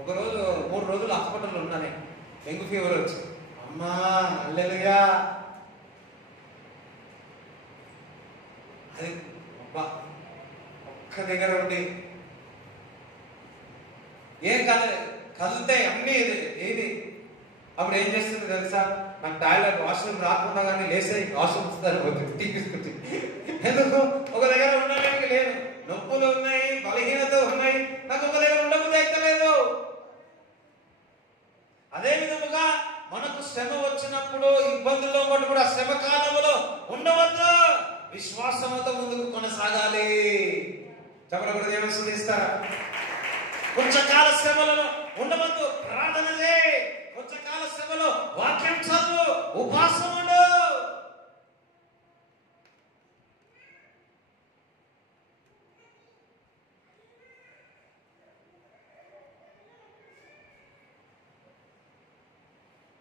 ఒక రోజు 3 రోజులు హాస్పిటల్లో ఉన్నానే, డెంగ్యూ ఫీవర్ వచ్చి. అమ్మా హల్లెలూయా. అది ఒక్క దగ్గర ఉండి ఏం కదిలితే అన్నీ ఏది అప్పుడు ఏం చేస్తుంది తెలుసా? నాకు టాయిలెట్ వాష్రూమ్ రాకుండా కానీ లేస్తే వాష్రూమ్ ఇస్తారు తీసుకుంటే. ఎందుకు? ఒక దగ్గర ఉండడానికి లేదు, నొప్పులు ఉన్నాయి, బలహీనత ఉన్నాయి, నాకు ఒక దగ్గర ఉండబుద్ధి అయితలేదు. అదే విధముగా మనకు శ్రమ వచ్చినప్పుడు, ఇబ్బందుల్లో కూడా శ్రమ కాలంలో ఉండవద్దు, విశ్వాసంతో ముందుకు కొనసాగాలి. చెప్పడం ఏమైనా సూచిస్తారా? కొంచెంకాల శ్రమలలో ఉండవద్దు, ప్రార్థన చేయి. కొంచెంకాల శ్రమలో వాక్యం చదువు, ఉపవాసం ఉండు.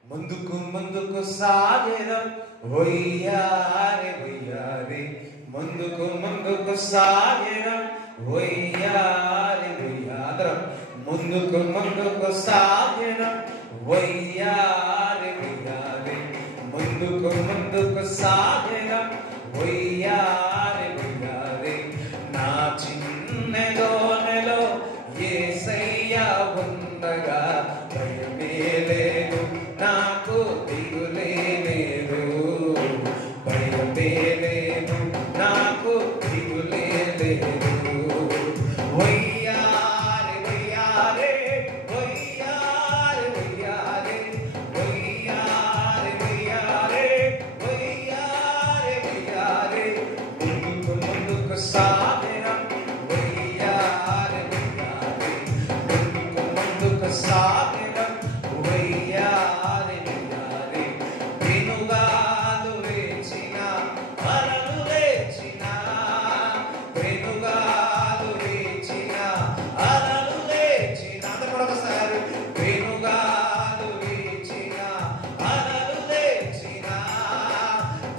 ముందుకు ముందుకు సాగేదం వయ్యారే వయ్యారే, ముందుకు ముందుకు సాగేదం వయ్యారే వయ్యారే, ముందుకు ముందుకు సాగేదం వయ్యారే వయ్యారే, ముందుకు ముందుకు సాగేదం వయ్యారే వయ్యారే. నా చిన్నదోనెలో యేసయ్య ఉండగా భయమే లేదు, నాకు దిగులే లేదు, భయమే లేదు, నాకు దిగులే లేదు. వయ్యారే వయ్యారే వయ్యారే వయ్యారే వయ్యారే వయ్యారే వయ్యారే వయ్యారే, ముందుకు ముందుకు సాగేదం వయ్యారే వయ్యారే, ముందుకు ముందుకు సాగేదం వయ్యారే వయ్యారే. వెనుగాలు వేచిన అలలు లేచిన, వెనుగాలు వేచిన అలలు లేచిన, అందరూ కూడా ఒకసారి. వెనుగాలు వేచిన అలలు లేచిన,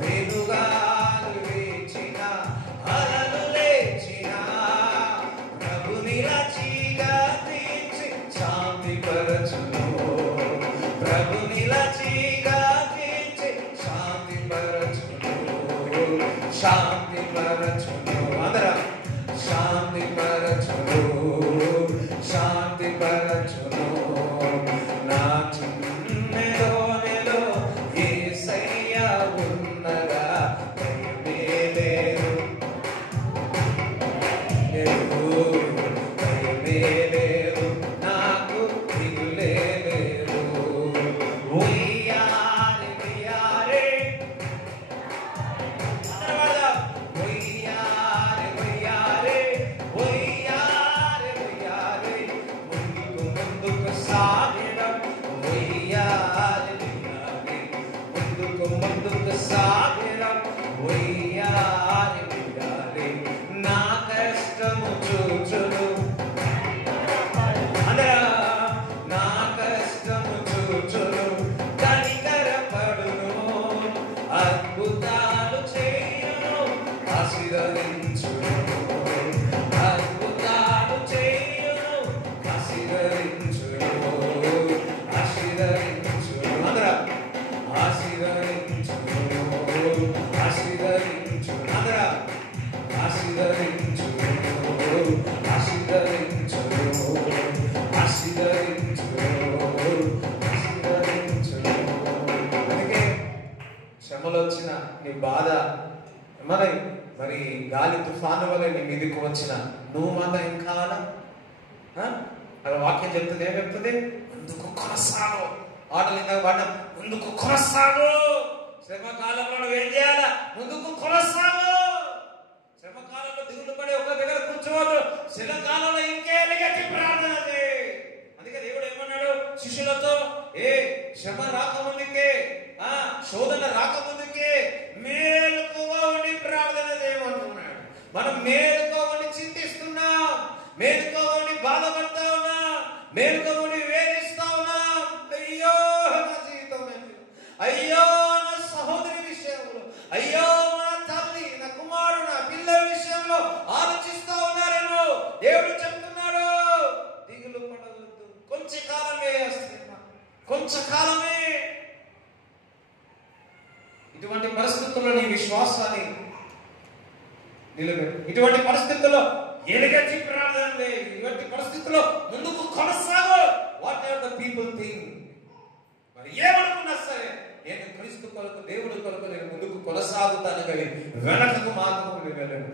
వెనుగాలు వేచిన అలలు లేచిన, ప్రభుని రచిగా తీర్చి శాంతిపరచును, ప్రభుని రచిగా తీర్చి శాంతిపరచును, శాంతిపరచును. అందరం శాంతిపరచును, శాంతిపరచును. నా చిన్నదోనెలో యేసయ్య ఉన్నగా భయమే లేదు, భయమే లేదు, నాకు దిగులే లేదు. వయ్యారే వయ్యారే, తర్వాత వయ్యారే నీ బాధ మరి మరి గాలి తుఫాను వల్ల నీ మీదకి వచ్చిన నువ్వు మాత్రం ఏం కావాలా? అక్కడ వాక్యం చెప్తుంది, ఏం చెప్తుంది? ముందుకు కొనసాగు. ఆటలు ఇందాక పాడిన ముందుకు కొనసాగు. శ్రమకాలంలో నువ్వు ఏం చేయాలా? ముందుకు కొనసాగు. శ్రమకాలంలో దిగులు పడి ఒక దగ్గర కూర్చోవద్దు. శ్రమకాలంలో ఇంకే గట్టి ప్రార్థన చేయి. అందుకే దేవుడు ఏమన్నాడు శిష్యులతో? శ్రమ రాకముందుకే, శోధన రాకముందుకే మేలుకుగా ఉండి ప్రార్థన చేయమంటున్నాడు. మనం మేలుకో ఉండి చింతిస్తున్నాం, మేలుకో ఉండి బాధపడతా ఉన్నాం, మేలుకో ఉండి వేధిస్తా ఉన్నాం. అయ్యో నా జీవితం, అయ్యో నా సహోదరి విషయంలో, అయ్యో నా తల్లి, నా కుమారుడు, నా పిల్లల విషయంలో ఆలోచిస్తా ఉన్నారేమో. దేవుడు చెప్తున్నాడు, దిగులు పడవద్దు, కొంచెం కాలమే వస్తున్నా, కొంచెం కాలమే. ఇటువంటి పరిస్థితుల్లో నీ విశ్వాసాన్ని నిలబెట్టు. ఇటువంటి పరిస్థితుల్లో ఎలుగెత్తి ప్రార్థన చేయి. ఇటువంటి పరిస్థితుల్లో ముందుకు కొనసాగు. Whatever the people think, మరి ఏమనుకున్నా సరే నేను క్రీస్తు కొరకు, దేవుడి కొరకు నేను ముందుకు కొనసాగుతాను కానీ వెనకకు మాత్రం వెళ్ళను.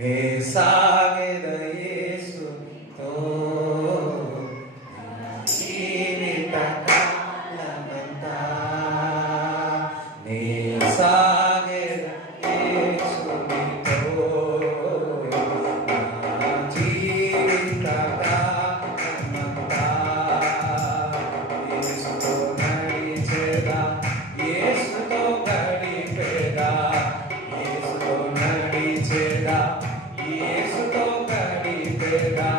నే సాగెద యేసుతో జీవిత కాలమంతా, నే సాగెద యేసుతో జీవిత కాలమంతా, యేసుతో నడిచెదా, యేసుతో గడిపెదా, యేసుతో నడిచెదా, యేసుతో గడిపెదా.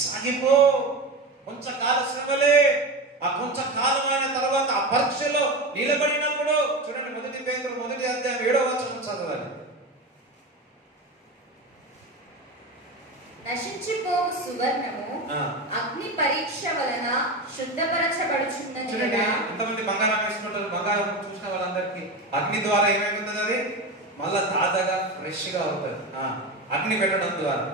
సాగిపో. కొంచెంకాల శ్రమలే. ఆ కొంచెం కాలమైన తర్వాత ఆ పరీక్షలో నిలబడినప్పుడు చూడండి, 1 పేతురు 1వ అధ్యాయం 7వ వచనం చదవాలి. నశించిపోవు సువర్ణము అగ్ని పరీక్ష వలన శుద్ధపరచబడుచున్నది. చూడండి, ఎంతమంది బంగారం వేసుకుంటారు? బంగారం చూసిన వాళ్ళందరికీ అగ్ని ద్వారా ఏమైపోతుంది? అది మళ్ళా తాజాగా ఫ్రెష్ గా అవుతుంది అగ్ని పెట్టడం ద్వారా.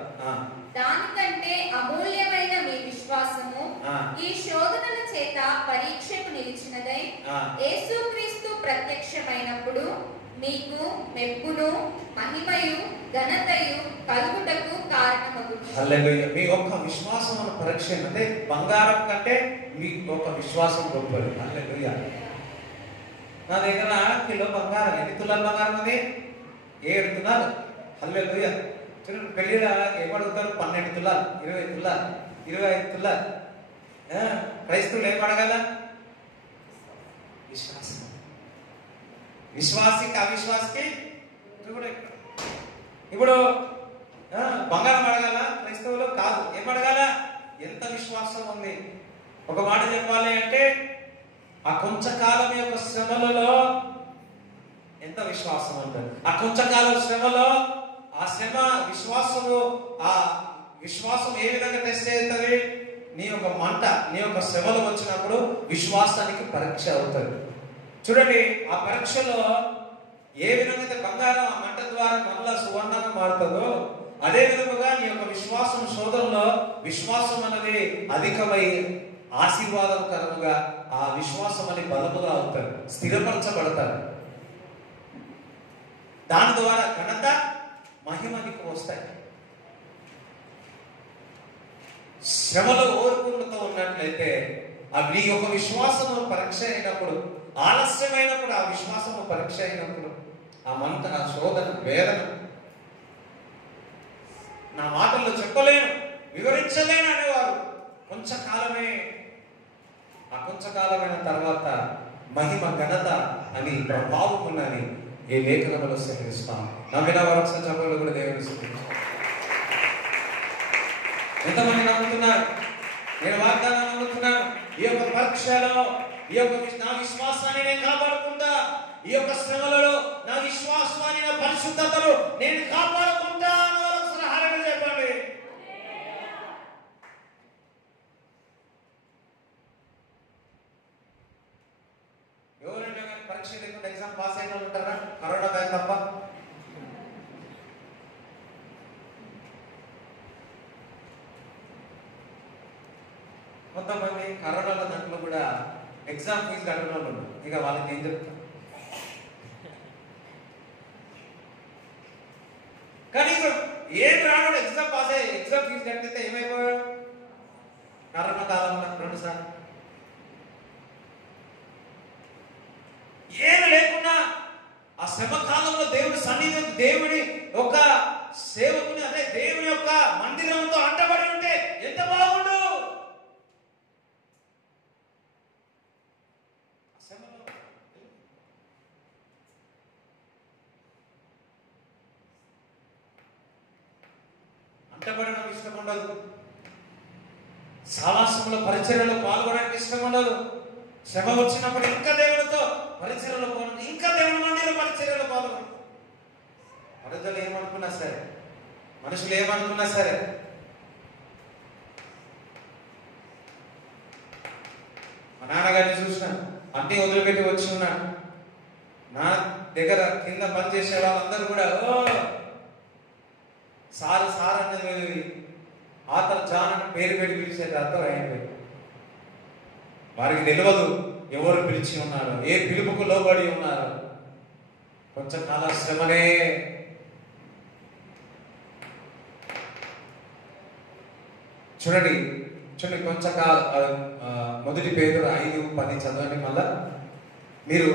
దానికంటే అమూల్యమైన మీ విశ్వాసము ఈ శోధనల చేత పరీక్షకు నిలిచినదై యేసుక్రీస్తు ప్రత్యక్షమైనప్పుడు మీకు మెప్పును మహిమయు ఘనతయు కలుగుటకు కారణమగును. హల్లెలూయా. మీ యొక్క విశ్వాసం అన్న పరీక్ష అంటే బంగారం కంటే మీ యొక్క విశ్వాసం గొప్పది. హల్లెలూయా. నా దగ్గర కిలో బంగారం, ఎన్ని తులాల బంగారం ఉంది? 7 తులాలు. హల్లెలూయా. చూడండి, పెళ్లిలో ఏమడుగుతారు? 12 తులాలు, 20 తులాలు, 25 తులాలు. క్రైస్తవులు ఏం అడగాల? విశ్వాసం. విశ్వాసికి అవిశ్వాసికి ఇప్పుడు బంగారం అడగాల? క్రైస్తవులు కాదు. ఏం అడగాల? ఎంత విశ్వాసం ఉంది. ఒక మాట చెప్పాలి అంటే ఆ కొంచెం కాలం యొక్క శ్రమలలో ఎంత ఎంత విశ్వాసం ఉంటుంది. ఆ కొంచెంకాలం శ్రమలో ఆ శ్రమ విశ్వాసము, ఆ విశ్వాసం ఏ విధంగా టెస్ట్ అవుతుంది? నీ యొక్క మంట, నీ యొక్క శ్రమలు వచ్చినప్పుడు విశ్వాసానికి పరీక్ష అవుతుంది. చూడండి, ఆ పరీక్షలో ఏ విధంగా అయితే బంగారం ఆ మంట ద్వారా మళ్ళా సువర్ణంగా మారుతుందో, అదే విధముగా నీ యొక్క విశ్వాసం శోధనలో విశ్వాసం అనేది అధికమై ఆశీర్వాదకరముగా ఆ విశ్వాసం అని బలముగా అవుతారు, స్థిరపరచబడతారు. దాని ద్వారా ఘనత, మహిమ నీకు వస్తాయి. శ్రమలో ఓర్పులతో ఉన్నట్లయితే నీ యొక్క విశ్వాసము పరీక్ష అయినప్పుడు, ఆలస్యమైనప్పుడు ఆ విశ్వాసము పరీక్ష అయినప్పుడు, ఆ మంట, ఆ శోధన, వేదన నా మాటల్లో చెప్పలేను, వివరించలేను అనేవారు కొంచెంకాలమే. ఆ కొంచెంకాలమైన తర్వాత మహిమ, ఘనత అని, ప్రభావం ఉన్నది ఈ లేఖనంలో సెలవిస్తాం. నమ్మిన వారు చెప్పలు కూడా దేవుని స్తుతించాలి. ఎంతమంది నమ్ముతున్నారు? నేను వాగ్దానం నమ్ముతున్నాను. ఈ యొక్క పరీక్షలో ఈ యొక్క నా విశ్వాసాన్ని నేను కాపాడుకుంటా. ఈ యొక్క శ్రమలలో నా విశ్వాసాన్ని, నా పరిశుద్ధతను నేను కాపాడుకుంటా. చెప్పండి. ఎవరైనా కానీ పరీక్ష లేకుండా ఎగ్జామ్ పాస్ అయిన వాళ్ళు ఉంటారా? కరోనా బ్యాక్ తప్ప. కొంతమంది కరోనాల దాంట్లో కూడా ఎగ్జామ్ ఫీజు కట్టిన వాళ్ళు ఉన్నారు. ఇక వాళ్ళకి ఏం చెప్తారు? కానీ ఏం రాడు, ఎగ్జామ్ పాస్ అయ్యి ఎగ్జామ్ ఫీజు కట్టితే ఏమైపోయాడు? కరోనా కాలంలో 2 సార్లు ఏమి లేకుండా ఆ శ్రమ కాలంలో దేవుడి సన్నిధి, దేవుడి ఒక సేవకుని, అదే దేవుని యొక్క మందిరంతో అంటబడి ఉంటే ఎంత బాగుండు. అంటబడడం ఇష్టం ఉండదు, సావాసముల పరిచర్యలో పాల్గొనడానికి ఇష్టం ఉండదు. శ్రమ వచ్చినప్పుడు ఇంకా దేవుడితో పరిచర్యలో పాల్గొని, ఇంకా దేవుని మందిరం పరిచర్యలో పాల్గొని, ప్రజలు ఏమనుకున్నా సరే, మనుషులు ఏమనుకున్నా సరే, మా నాన్నగారిని చూసిన అన్నీ వదిలిపెట్టి వచ్చి ఉన్నాడు. నా దగ్గర కింద పనిచేసే వాళ్ళందరూ కూడా సార్ సార్ అనేది ఆతర్ జాన్ అని పేరు పెట్టి పిలిచేది అర్థం అయింది. వారికి తెలియదు ఎవరు పిలిచి ఉన్నారు, ఏ పిలుపుకు లోబడి ఉన్నారు. కొంచెం కాల శ్రమనే. చూడండి కొంచెం మొదటి పేతురు 5:10 చదవండి. మళ్ళా మీరు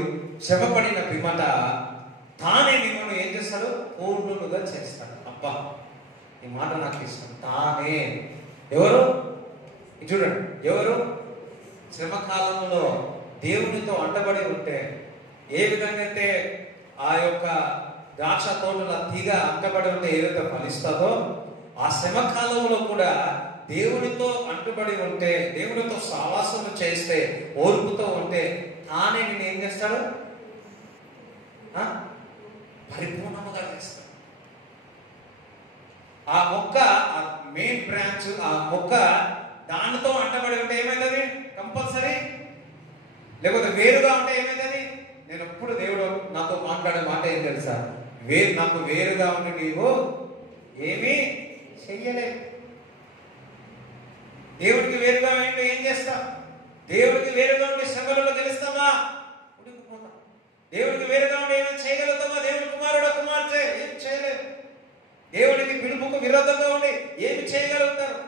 శ్రమపడిన పిమ్మట తానే మిమ్మల్ని ఏం చేస్తాడు? పూర్ణులుగా చేస్తాడు. అబ్బా, ఈ మాట నాకు ఇష్టం. తానే ఎవరు? చూడండి, ఎవరు శ్రమ కాలంలో దేవునితో అంటబడి ఉంటే ఏ విధంగా అయితే ఆ యొక్క ద్రాక్ష తోటల తీగ అంటబడి ఉంటే ఏదైతే ఫలిస్తుందో, ఆ శ్రమ కాలంలో కూడా దేవునితో అంటుబడి ఉంటే, దేవునితో సావాసము చేస్తే, ఓర్పుతో ఉంటే తానే నేను ఏం చేస్తాడు? పరిపూర్ణముగా చేస్తాడు. ఆ మొక్క, ఆ మెయిన్ బ్రాంచ్, ఆ మొక్క దానితో అంటబడి ఉంటే ఏమైతుంది? కంపల్సరీ. లేకపోతే వేరుగా ఉంటే ఏమైతుంది? నేను ఎప్పుడు దేవుడు నాతో మాట్లాడే మాట ఏం తెలుసా? నాకు వేరుగా ఉండి నీవు ఏమీ చెయ్యలేవు. దేవుడికి వేరుగా ఉంటే ఏం చేస్తాం? దేవుడికి వేరుగా ఉండే శ్రమలలో గెలుస్తామా? ఉడికిపోతాం. దేవుడికి వేరుగా ఉండి ఏమైనా చేయగలుగుతామా? దేవుడి కుమారుడు, కుమార్తె ఏం చేయలేదు. దేవుడికి పిలుపుకు విరోధంగా ఉండి ఏమి చేయగలుగుతారు?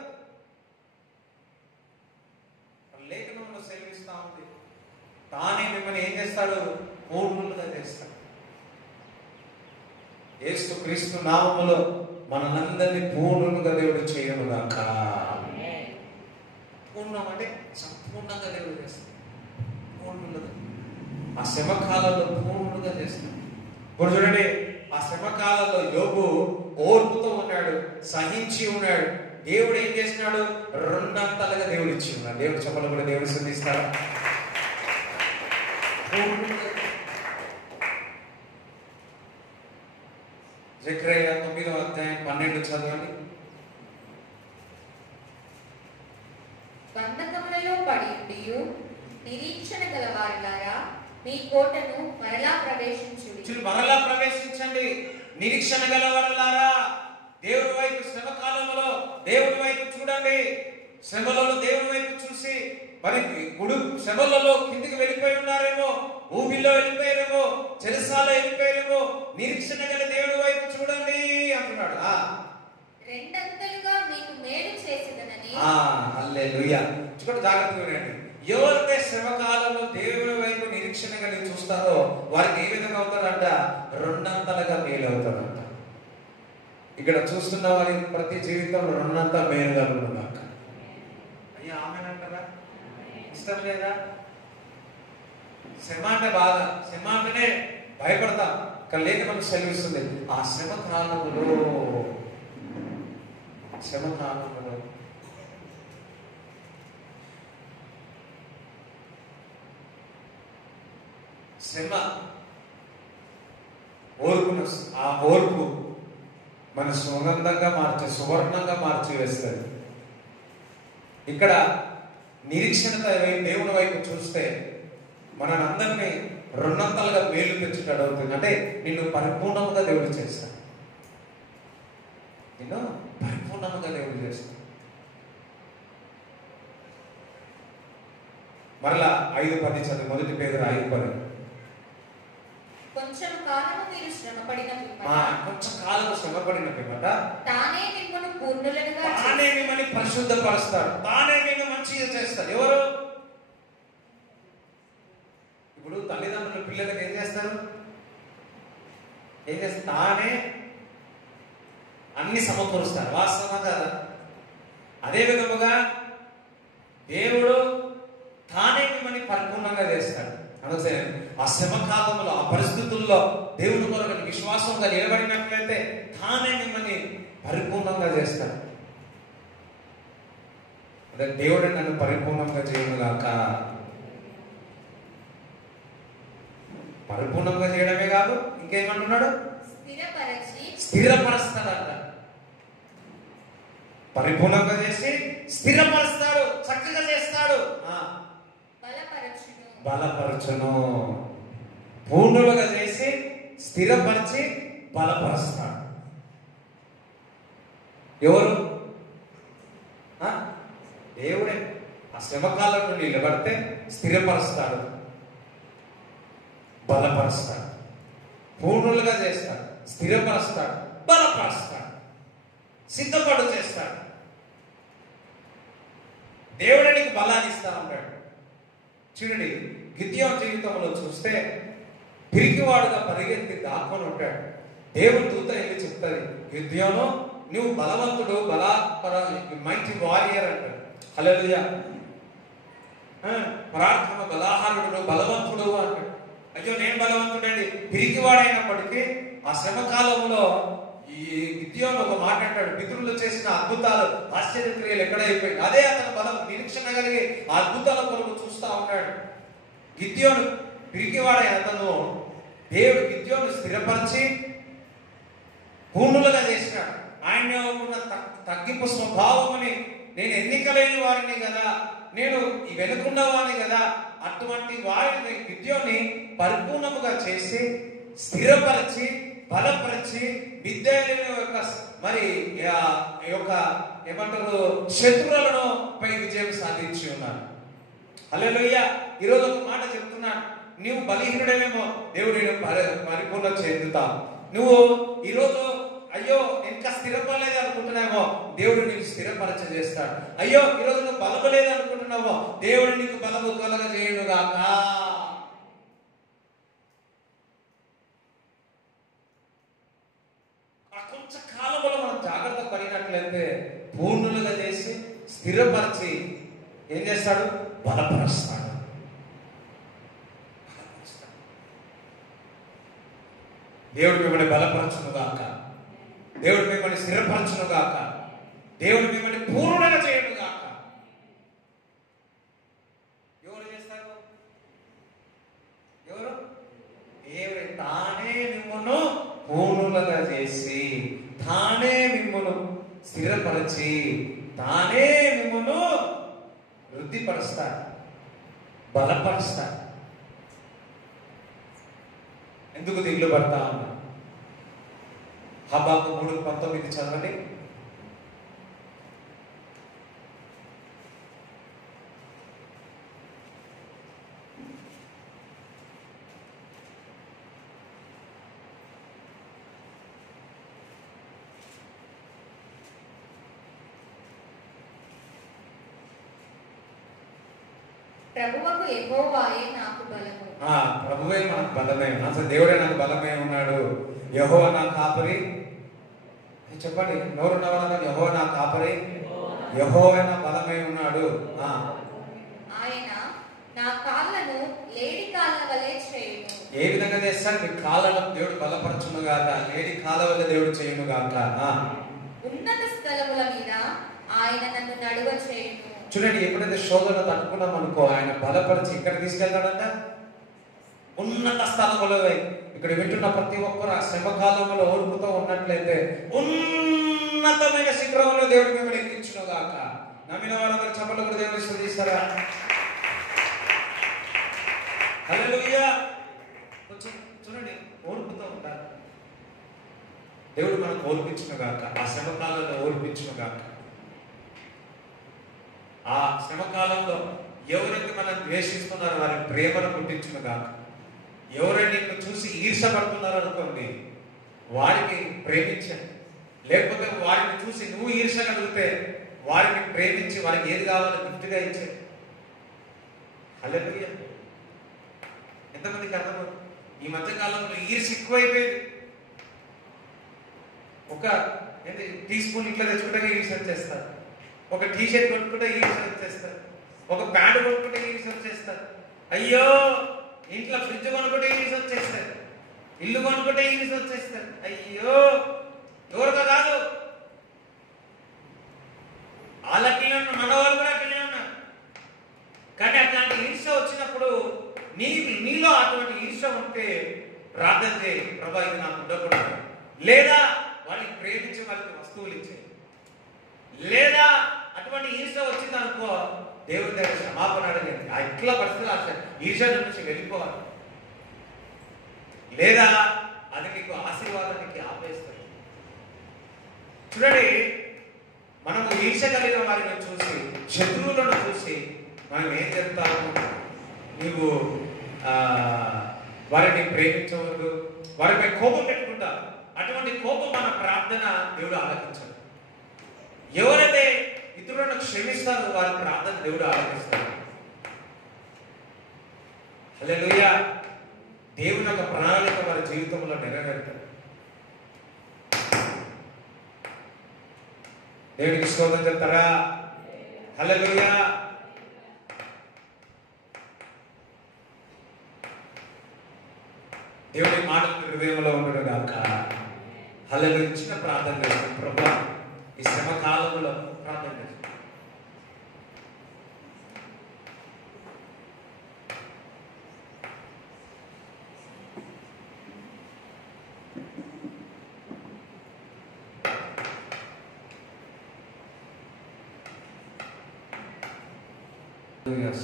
లేఖనంలో సెలవిస్తా ఉంది, తానే మిమ్మల్ని ఏం చేస్తాడు? పూర్ణులుగా చేస్తాడు. యేసు క్రీస్తు నామములో మనందరినీ పూర్ణులుగా దేవుడు చేయనుగాక. పూర్ణం అంటే సంపూర్ణంగా దేవుడు చేస్తాడు. పూర్ణులుగా ఆ శ్రమ కాలంలో పూర్ణులుగా చేస్తాడు. ఇప్పుడు చూడండి, ఆ శ్రమ కాలంలో యోబు ఓర్పుతో ఉన్నాడు, సహించి ఉన్నాడు. దేవుడు ఏం చేసినాడు? 2 అంతలుగా దేవుడు ఇచ్చి ఉన్నాడు. దేవుడు చెప్పలు కూడా దేవుడు స్తుతిస్తాడు. జకర్యా 9వ అధ్యాయం 12 చదవండి. బంధకములలో పడి ఉండియు నిరీక్షణ గలవారులారా మీ కోటను మరలా ప్రవేశించుడి. మరలా ప్రవేశించండి. నిరీక్షణ గలవారులారా దేవుని వైపు, శ్రమ కాలంలో దేవుని వైపు చూడండి. శ్రమలలో దేవుని వైపు చూసి, మరి గుడు శ్రమలలో కిందికి వెళ్ళిపోయి ఉన్నారేమో, ఊబిలో వెళ్ళిపోయారేమో, చెరసాల వెళ్ళిపోయారేమో, నిరీక్షణ గల దేవుని వైపు చూడండి అంటున్నాడు. రెండంతలుగా మీకు మేలు చేసేదనని. హల్లెలూయా. చూడండి, జాగ్రత్తగా వినండి. ఎవరైతే శ్రమ కాలంలో దేవుని వైపు నిరీక్షణ కలిగి చూస్తారో వారికి ఏ విధంగా అవుతారంట? రెండంతలుగా మేలు అవుతారంట. ఇక్కడ చూస్తున్న వారి ప్రతి జీవితంలో రెండంతా మేలుగా ఉండదాక. అయ్యా ఆమెనంటారా? ఇష్టం లేదా? శ్రమ అంటే బాధ, శ్రమ అంటేనే భయపడతాం. కానీ లేక మనకు సెలవిస్తుంది, ఆ శ్రమ కాలంలో శ్రమ ఆ ఓర్పు మన సుగంధంగా మార్చి, సువర్ణంగా మార్చి వేస్తుంది. ఇక్కడ నిరీక్షణత దేవుని వైపు చూస్తే మనందరినీ రెండంతలుగా మేలు తెచ్చుటాడు అవుతుంది. అంటే నిన్ను పరిపూర్ణంగా దేవుడు చేస్తాడు. నిన్ను పరిపూర్ణంగా దేవుడు చేస్తాడు. మరలా 5:10 చదువు. 1 పేతురు 5:10. కొంచెం కాలము మీరు శ్రమపడిన పిమ్మట తానే మిమ్మల్ని పూర్ణులుగా, తానే మిమ్మల్ని పరిశుద్ధపరుస్తాడు, తానే మీకు మంచిగా చేస్తాడు. ఎవరు? ఇప్పుడు తల్లిదండ్రులు పిల్లలకు ఏం చేస్తారు? తానే అన్ని సమకూరుస్తారు. వాస్తవం కదా? అదే విధముగా దేవుడు తానే మిమ్మల్ని పరిపూర్ణంగా చేస్తాడు. అందుకే ఆ శ్రమకాలంలో, ఆ పరిస్థితుల్లో దేవుని కొరకు విశ్వాసంగా నిలబడినట్లయితే తానే మిమ్మల్ని పరిపూర్ణంగా చేస్తాడు. అదే దేవుడు నన్ను పరిపూర్ణంగా చేయనుగాక. పరిపూర్ణంగా చేయడమే కాదు, ఇంకేమంటున్నాడు? స్థిరపరుస్తాడంట. పరిపూర్ణంగా చేసి స్థిరపరుస్తాడు, చక్కగా చేస్తాడు, బలపరచును. పూర్ణులుగా చేసి స్థిరపరిచి బలపరుస్తాడు. ఎవరు? దేవుడే. ఆ శ్రమకాలంలో నిలబడితే స్థిరపరుస్తాడు, బలపరుస్తాడు, పూర్ణులుగా చేస్తాడు, స్థిరపరుస్తాడు, బలపరుస్తాడు, సిద్ధపడు చేస్తాడు. దేవుడే నీకు బలాన్ని ఇస్తా ఉంటాడు. చూడండి, గిద్యోను జీవితంలో చూస్తే పిరికివాడుగా పరిగెత్తి దాక్కొని ఉంటాడు. దేవుడు దూత వెళ్ళి చెప్తాడు, గిద్యోను నువ్వు బలవంతుడు, మంచి వారియర్ అంటాడు. హల్లెలూయా. ప్రార్థన బలాహారుడు, బలవంతుడు అంటాడు. అయ్యో నేను బలవంతుడండి. పిరికివాడైనప్పటికీ ఆ శ్రమ కాలంలో ఈ గిద్యోను ఒక మాట అంటాడు, పితరులు చేసిన అద్భుతాలు, ఆశ్చర్యక్రియలు ఎక్కడైపోయింది. అదే అతను బలం, నిరీక్షణ కలిగి ఆ అద్భుతాల కొరకు చూస్తా ఉన్నాడు. గిద్యోను పిరికివాడే అతను దేవుడు గిద్యోను స్థిరపరిచి పూర్ణులుగా చేసినాడు. ఆయన ఉన్న తగ్గింపు స్వభావముని, నేను ఎన్నిక లేని వారిని కదా, నేను వెనుకున్న వారిని కదా, అటువంటి వారిని గిద్యోని పరిపూర్ణముగా చేసి స్థిరపరిచి బలపరిచి విద్యాలయం యొక్క మరి యొక్క ఏమంటారు శత్రువులను పై విజయం సాధించి ఉన్నారు. హల్లెలూయా. ఈరోజు ఒక మాట చెప్తున్నాను, నువ్వు బలహీనుడేమో, దేవుడు నేను పరిపూర్ణ చెందుతా. నువ్వు ఈరోజు అయ్యో ఇంకా స్థిరపడలేదు అనుకుంటున్నావో, దేవుడు నీకు స్థిరపరచ చేస్తాడు. అయ్యో ఈరోజు నువ్వు బలము లేదు అనుకుంటున్నావో, దేవుడు నీకు బలము కలగజేయుగాక. కొంచెం కాలంలో మనం జాగ్రత్త పడినట్లయితే పూర్ణులుగా చేసి స్థిరపరిచి ఏం చేస్తాడు? బలపరుస్తాడు. దేవుడు మిమ్మల్ని బలపరచునుగాక, దేవుడు మిమ్మల్ని స్థిరపరచునుగాక, దేవుడు మిమ్మల్ని పూర్ణంగా చేయనుగాక. ఎవరు చేస్తారు? ఎవరు? దేవుడు తానే మిమ్మల్ని పూర్ణులుగా చేసి తానే మిమ్మల్ని స్థిరపరిచి తానే మిమ్మల్ని వృద్ధిపరుస్తాడు, బలపరుస్తాడు. ఎందుకు దిగులు పడతా ఉన్నా? హబాకు 3:19 చదవండి. ప్రభువకు యెహోవాయే నాకు బలము. ప్రభువే మనకు బలమే. అసలు దేవుడే నాకు బలమే ఉన్నాడు. యెహోవా నా కాపరి. చెప్పండి, నోరున్న వాళ్ళందరూ యెహోవా నా కాపరి, యెహోవా నా బలమే ఉన్నాడు. ఆయన నా కాళ్ళను లేడి కాళ్ళ వలె చేయును. ఏ విధంగా చేస్తాడు? మీ కాళ్ళను దేవుడు బలపరచును గాక, లేడి కాళ్ళ వల్ల దేవుడు చేయును గాక. ఉన్నత స్థలముల మీద ఆయన నన్ను నడువ చేయును. చూడండి, ఎప్పుడైతే శోధన తట్టుకున్నాం అనుకో, ఆయన బలపరిచి ఇక్కడ తీసుకెళ్తాడంట, ఉన్నత స్థలములో. ఇక్కడ వింటున్న ప్రతి ఒక్కరు ఆ శ్రమకాలంలో ఓర్పుతో ఉన్నట్లయితే ఉన్నతమైన శిఖరంలో దేవుడు మిమ్మల్ని ఎక్కించును గాక. నమ్మిన వాళ్ళందరూ చప్పట్లు కూడా దేవుని స్తుతిస్తారా? హల్లెలూయా. కొంచెం చూడండి, ఓర్పుతో ఉండాలి. దేవుడు మనకు ఓర్పించును గాక, ఆ శ్రమకాలంలో ఓర్పించును గాక. ఆ శ్రమకాలంలో ఎవరైతే మనం ద్వేషిస్తున్నారో వారి ప్రేమను పుట్టించును గాక. ఎవరైనా నిన్ను చూసి ఈర్షపడుతున్నారు అనుకోండి, వారికి ప్రేమించండి. లేకపోతే వారిని చూసి నువ్వు ఈర్ష కలిగితే వారిని ప్రేమించి వారికి ఏది కావాలో గిఫ్ట్గా ఇచ్చే. హల్లెలూయా. ఎంతమందికి అర్థమవుతుంది? ఈ మధ్య కాలంలో ఈర్ష ఎక్కువైపోయింది. ఒక టీ స్పూన్ ఇట్లా తెచ్చుకుంటే ఈర్ష చేస్తారు, ఒక టీ షర్ట్ కొట్టుకుంటే ఈర్ష చేస్తారు, ఒక ప్యాంటు కొట్టుకుంటే ఈర్ష చేస్తారు. అయ్యో, ఇంట్లో ఫ్రిడ్జ్ కొనుక్కుంటే ఈర్ష వచ్చేస్తారు, ఇల్లు కొనుక్కుంటే ఈర్ష వచ్చేస్తారు. అయ్యో, ఎవరితో కాదు, వాళ్ళకి మనవాళ్ళు కూడా అట్లనే ఉన్నారు. కానీ అట్లాంటి ఈర్ష వచ్చినప్పుడు నీలో అటువంటి ఈర్ష ఉంటే ప్రార్థన చేయి, ప్రభా ఇది నాకు ఉండకూడదు. లేదా వాళ్ళకి ప్రేమించి వాళ్ళకి వస్తువులు ఇచ్చే. లేదా అటువంటి ఈర్ష వచ్చింది అనుకో, దేవుడి దగ్గర క్షమాపణ అడగండి. ఇట్లా పరిస్థితులు ఈర్ష నుంచి వెళ్ళిపోవాలి. లేదా అది నీకు ఆశీర్వాదానికి ఆపేస్తుంది. చూడండి, మనము ఈర్ష కలిగిన వారిని చూసి, శత్రువులను చూసి మనం ఏం చెప్తాము? నువ్వు వారిని ప్రేమించవద్దు, వారిపై కోపం పెట్టుకుంటా. అటువంటి కోపం మన ప్రార్థన దేవుడు ఆలకించాడు. ఎవరైతే ఇతరులను క్షమిస్తారో వారి ప్రార్థన దేవుడు ఆలకిస్తాడు. హల్లెలూయా. దేవుని యొక్క ప్రణాళిక వారి జీవితంలో నెరవేరుతాడు. దేవునికి స్తోత్రం చెప్తారా? హల్లెలూయా. దేవుడి మాటలు హృదయంలో ఉండడం కాక. హల్లెలూయా. చిన్న ప్రార్థన చేస్తాం. ప్రభువా, ఈ శ్రమ కాలంలో ప్రార్థన చేస్తాం.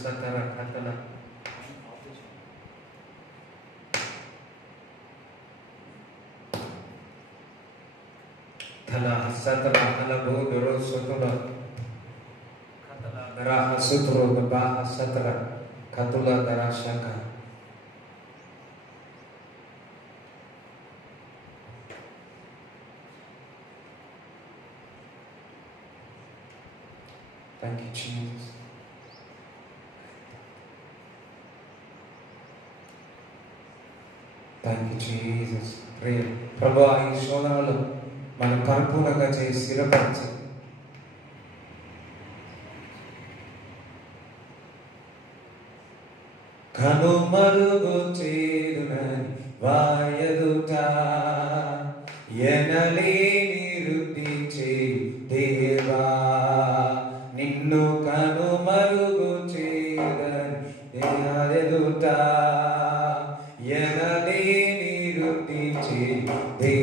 సతర కథల సతర అలబో దొరో సతుల కథల దరాహ సుతురో బాహ సతర కతుల దరాశక. Thank you, Jesus. Thank you, Jesus. ప్రభువా, ఈ శోధనలో మనం పరిపూర్ణంగా చేసి స్థిరపరచు. కనుమరుగు చేరునని వాయదుట ఎనలేని వృద్ధి చేయు దేవా, నిన్ను కనుమరుగు చేరునని వాయదుట ఎనలేని వృద్ధి చేయు దేవా.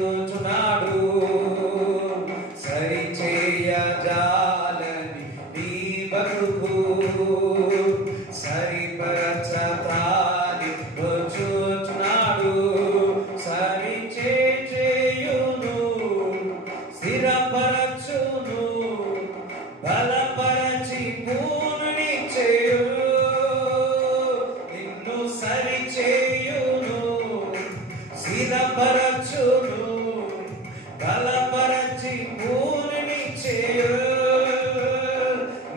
పరచుచున్నాడు సరిచేయజాలని నీ బతుకు సరిపరచతాని వచ్చుచున్నాడు సరిచేయును స్థిరపరచును బలపరచి పూర్ణి చేయు నిన్ను సరిచేయును స్థిరపరచును బలపరచి పూర్ణి చేయు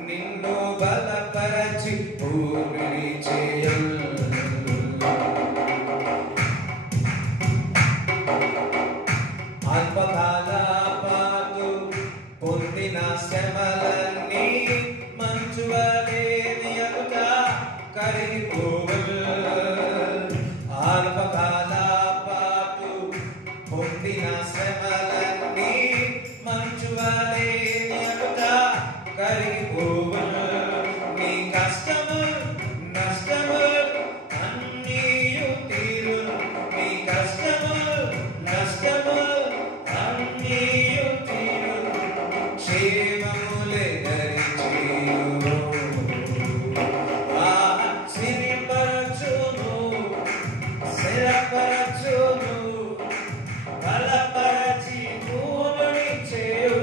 నిన్ను బలపరచి పూర్ణి చేయు అల్పకాల పాటు పొందిన శ్రమలన్నీ మంచువలే నియముట కరిగిపోవలు అల్పకాల పాటు పొందిన శ్రమలన్నీ మంచువలే నియముట కరిగిపోవలు నీ కష్టము నష్టము అన్నీయు తీరును నీ కష్టము నష్టము అన్నీయు తీరును క్షేమములే దరిచేయు సిరిపరచును స్థిరపరచును బలపరచి పూర్ణి చేయు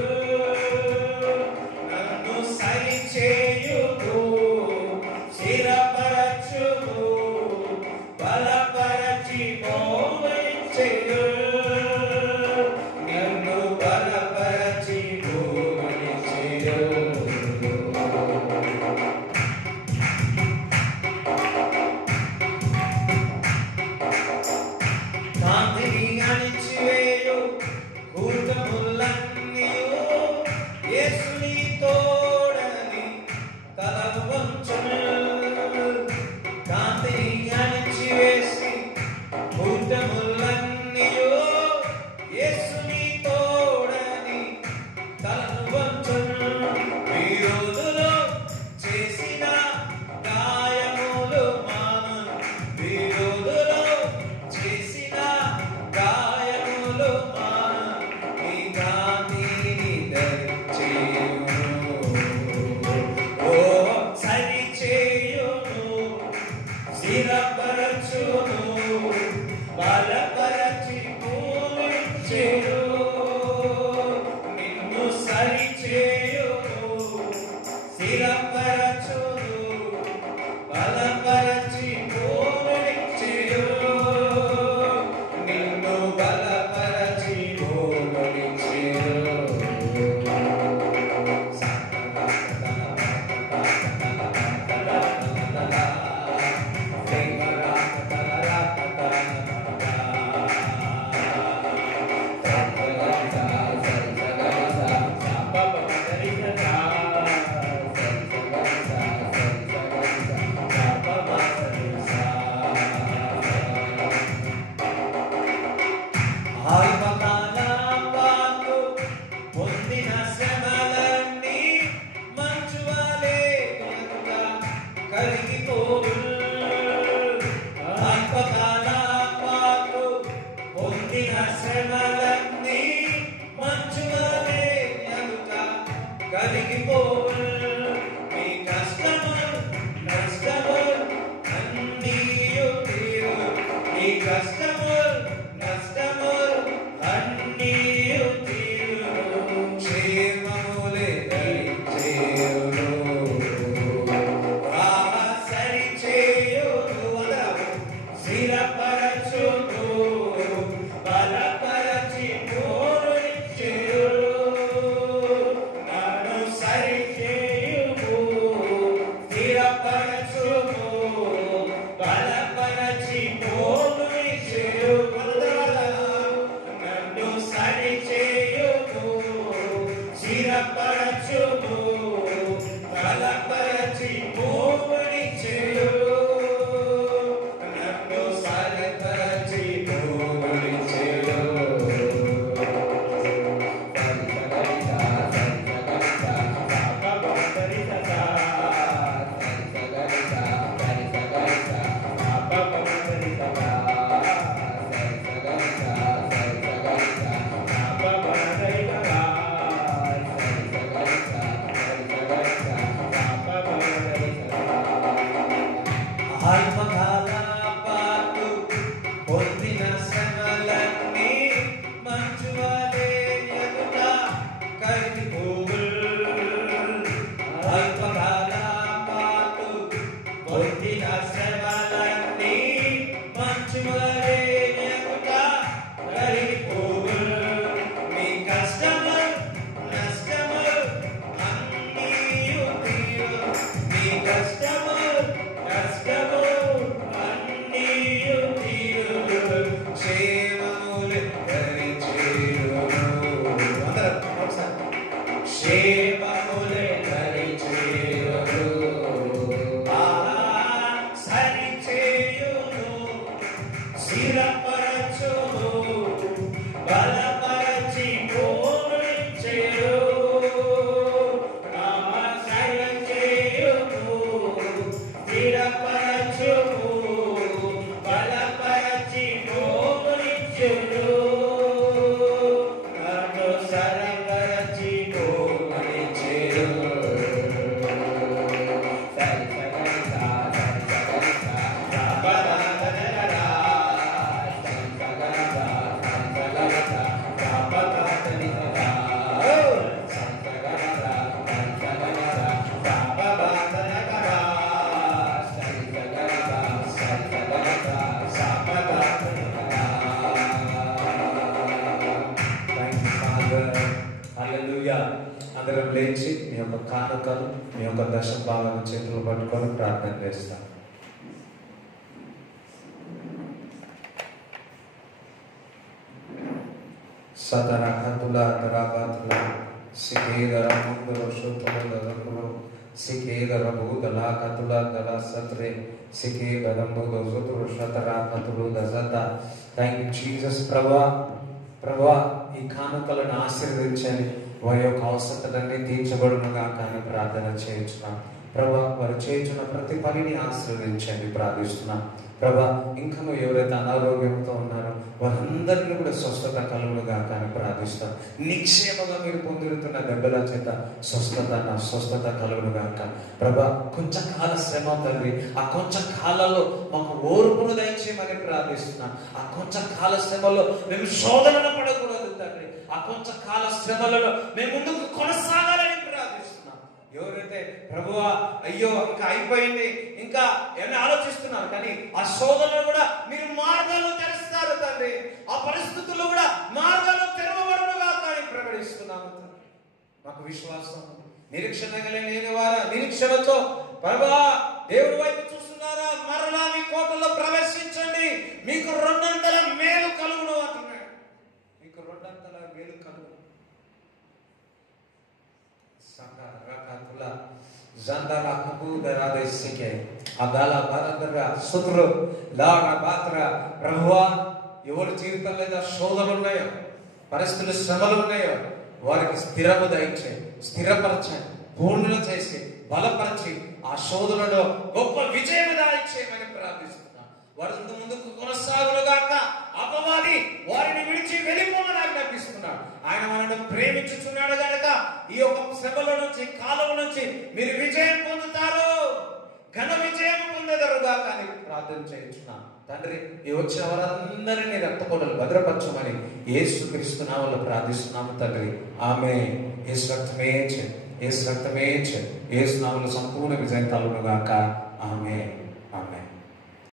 హల్లెలూయా. అందరం లేచి మీ యొక్క కానుకలు, మీ యొక్క దశ భాగాలను చేతులు పట్టుకొని ప్రార్థన చేస్తాం. సతరకతుల దరాగతుల సికేదర ముందర శోతుల దరకులు సికేదర భూదల కతుల దల సత్రే సికే గదంబు దోజుతులు శతరకతులు దజత. Thank you Jesus. ప్రభా ఈ కానుకలను ఆశీర్వదించండి. వారి యొక్క అవసరతలన్నీ తీర్చబడునుగా కానీ ప్రార్థన చేయించున్నాం. ప్రభా వారు చేయించిన ప్రతి పనిని ఆశీర్వదించండి ప్రార్థిస్తున్నాం. ప్రభా ఇంకనూ ఎవరైతే అనారోగ్యంతో ఉన్నారో వారందరినీ కూడా స్వస్థత కలుగునుగా కానీ ప్రార్థిస్తాం. నిక్షేమంగా మీరు పొందుతున్న దెబ్బల చేత స్వస్థత కలుగునుగా. ప్రభా కొంచెం కాల శ్రమ తండ్రి, ఆ కొంచెం కాలంలో మాకు ఓర్పును దయచేయమని ప్రార్థిస్తున్నాం. ఆ కొంచెం కాల శ్రమలో మేము శోధనను పడకూడదు తండ్రి. ఆ కొంచెం కాల శ్రమలలో మేము ముందుకు కొనసాగాలని ప్రార్థిస్తున్నాం. ఎవరైతే ప్రభువా అయ్యో ఇంకా అయిపోయింది ఇంకా ఏమైనా ఆలోచిస్తున్నారు, కానీ ఆ శోధనలో కూడా మీరు మార్గాలు తెరుస్తారు తండ్రి. ఆ పరిస్థితుల్లో కూడా మార్గాలు తెరవబడునుగా కానీ ప్రకటిస్తున్నాము తండ్రి. మాకు విశ్వాసం నిరీక్షణ కలిగిన వారా నిరీక్షణతో ప్రభువా దేవుడి వైపు చూస్తున్నారా, మరలా మీ కోటలో ప్రవేశించండి, మీకు రెండంతల మేలు కలుగును అంటున్నాడు. మీకు రెండంతల మేలు కలుగు. Zandara kabudara desike agala baradara sutru laga batra ప్రభువా ఎవరి జీవితం మీద శోధనలు ఉన్నాయో, పరిస్థితులు శ్రమలు ఉన్నాయో వారికి స్థిరము దయచే, స్థిరపరచండి, పూర్ణ చేసి బలపరిచి ఆ శోధనలో గొప్ప విజయం దాయిచేయమని ప్రార్థిస్తున్నాం. వారి ముందుకు కొనసాగులుగాక అపవాది వారిని విడిచి వెళ్ళిపోమని ఆజ్ఞాపిస్తున్నాడు. ఆయన మనను ప్రేమించుచున్నాడు కనుక ఈ యొక్క శ్రమల నుంచి కాలం నుంచి మీరు విజయం పొందుతారు, ఘన విజయం పొందేదరుగా కానీ ప్రార్థన చేయించున్నాం. తండ్రి ఈ వచ్చిన వారందరినీ రక్తకోటలు భద్రపరచమని యేసుక్రీస్తు నామములో ప్రార్థిస్తున్నాము తండ్రి. ఆమేన్. యేసు రక్తమే యేసు నామములో సంపూర్ణ విజయం కలుగునుగాక. ఆమేన్.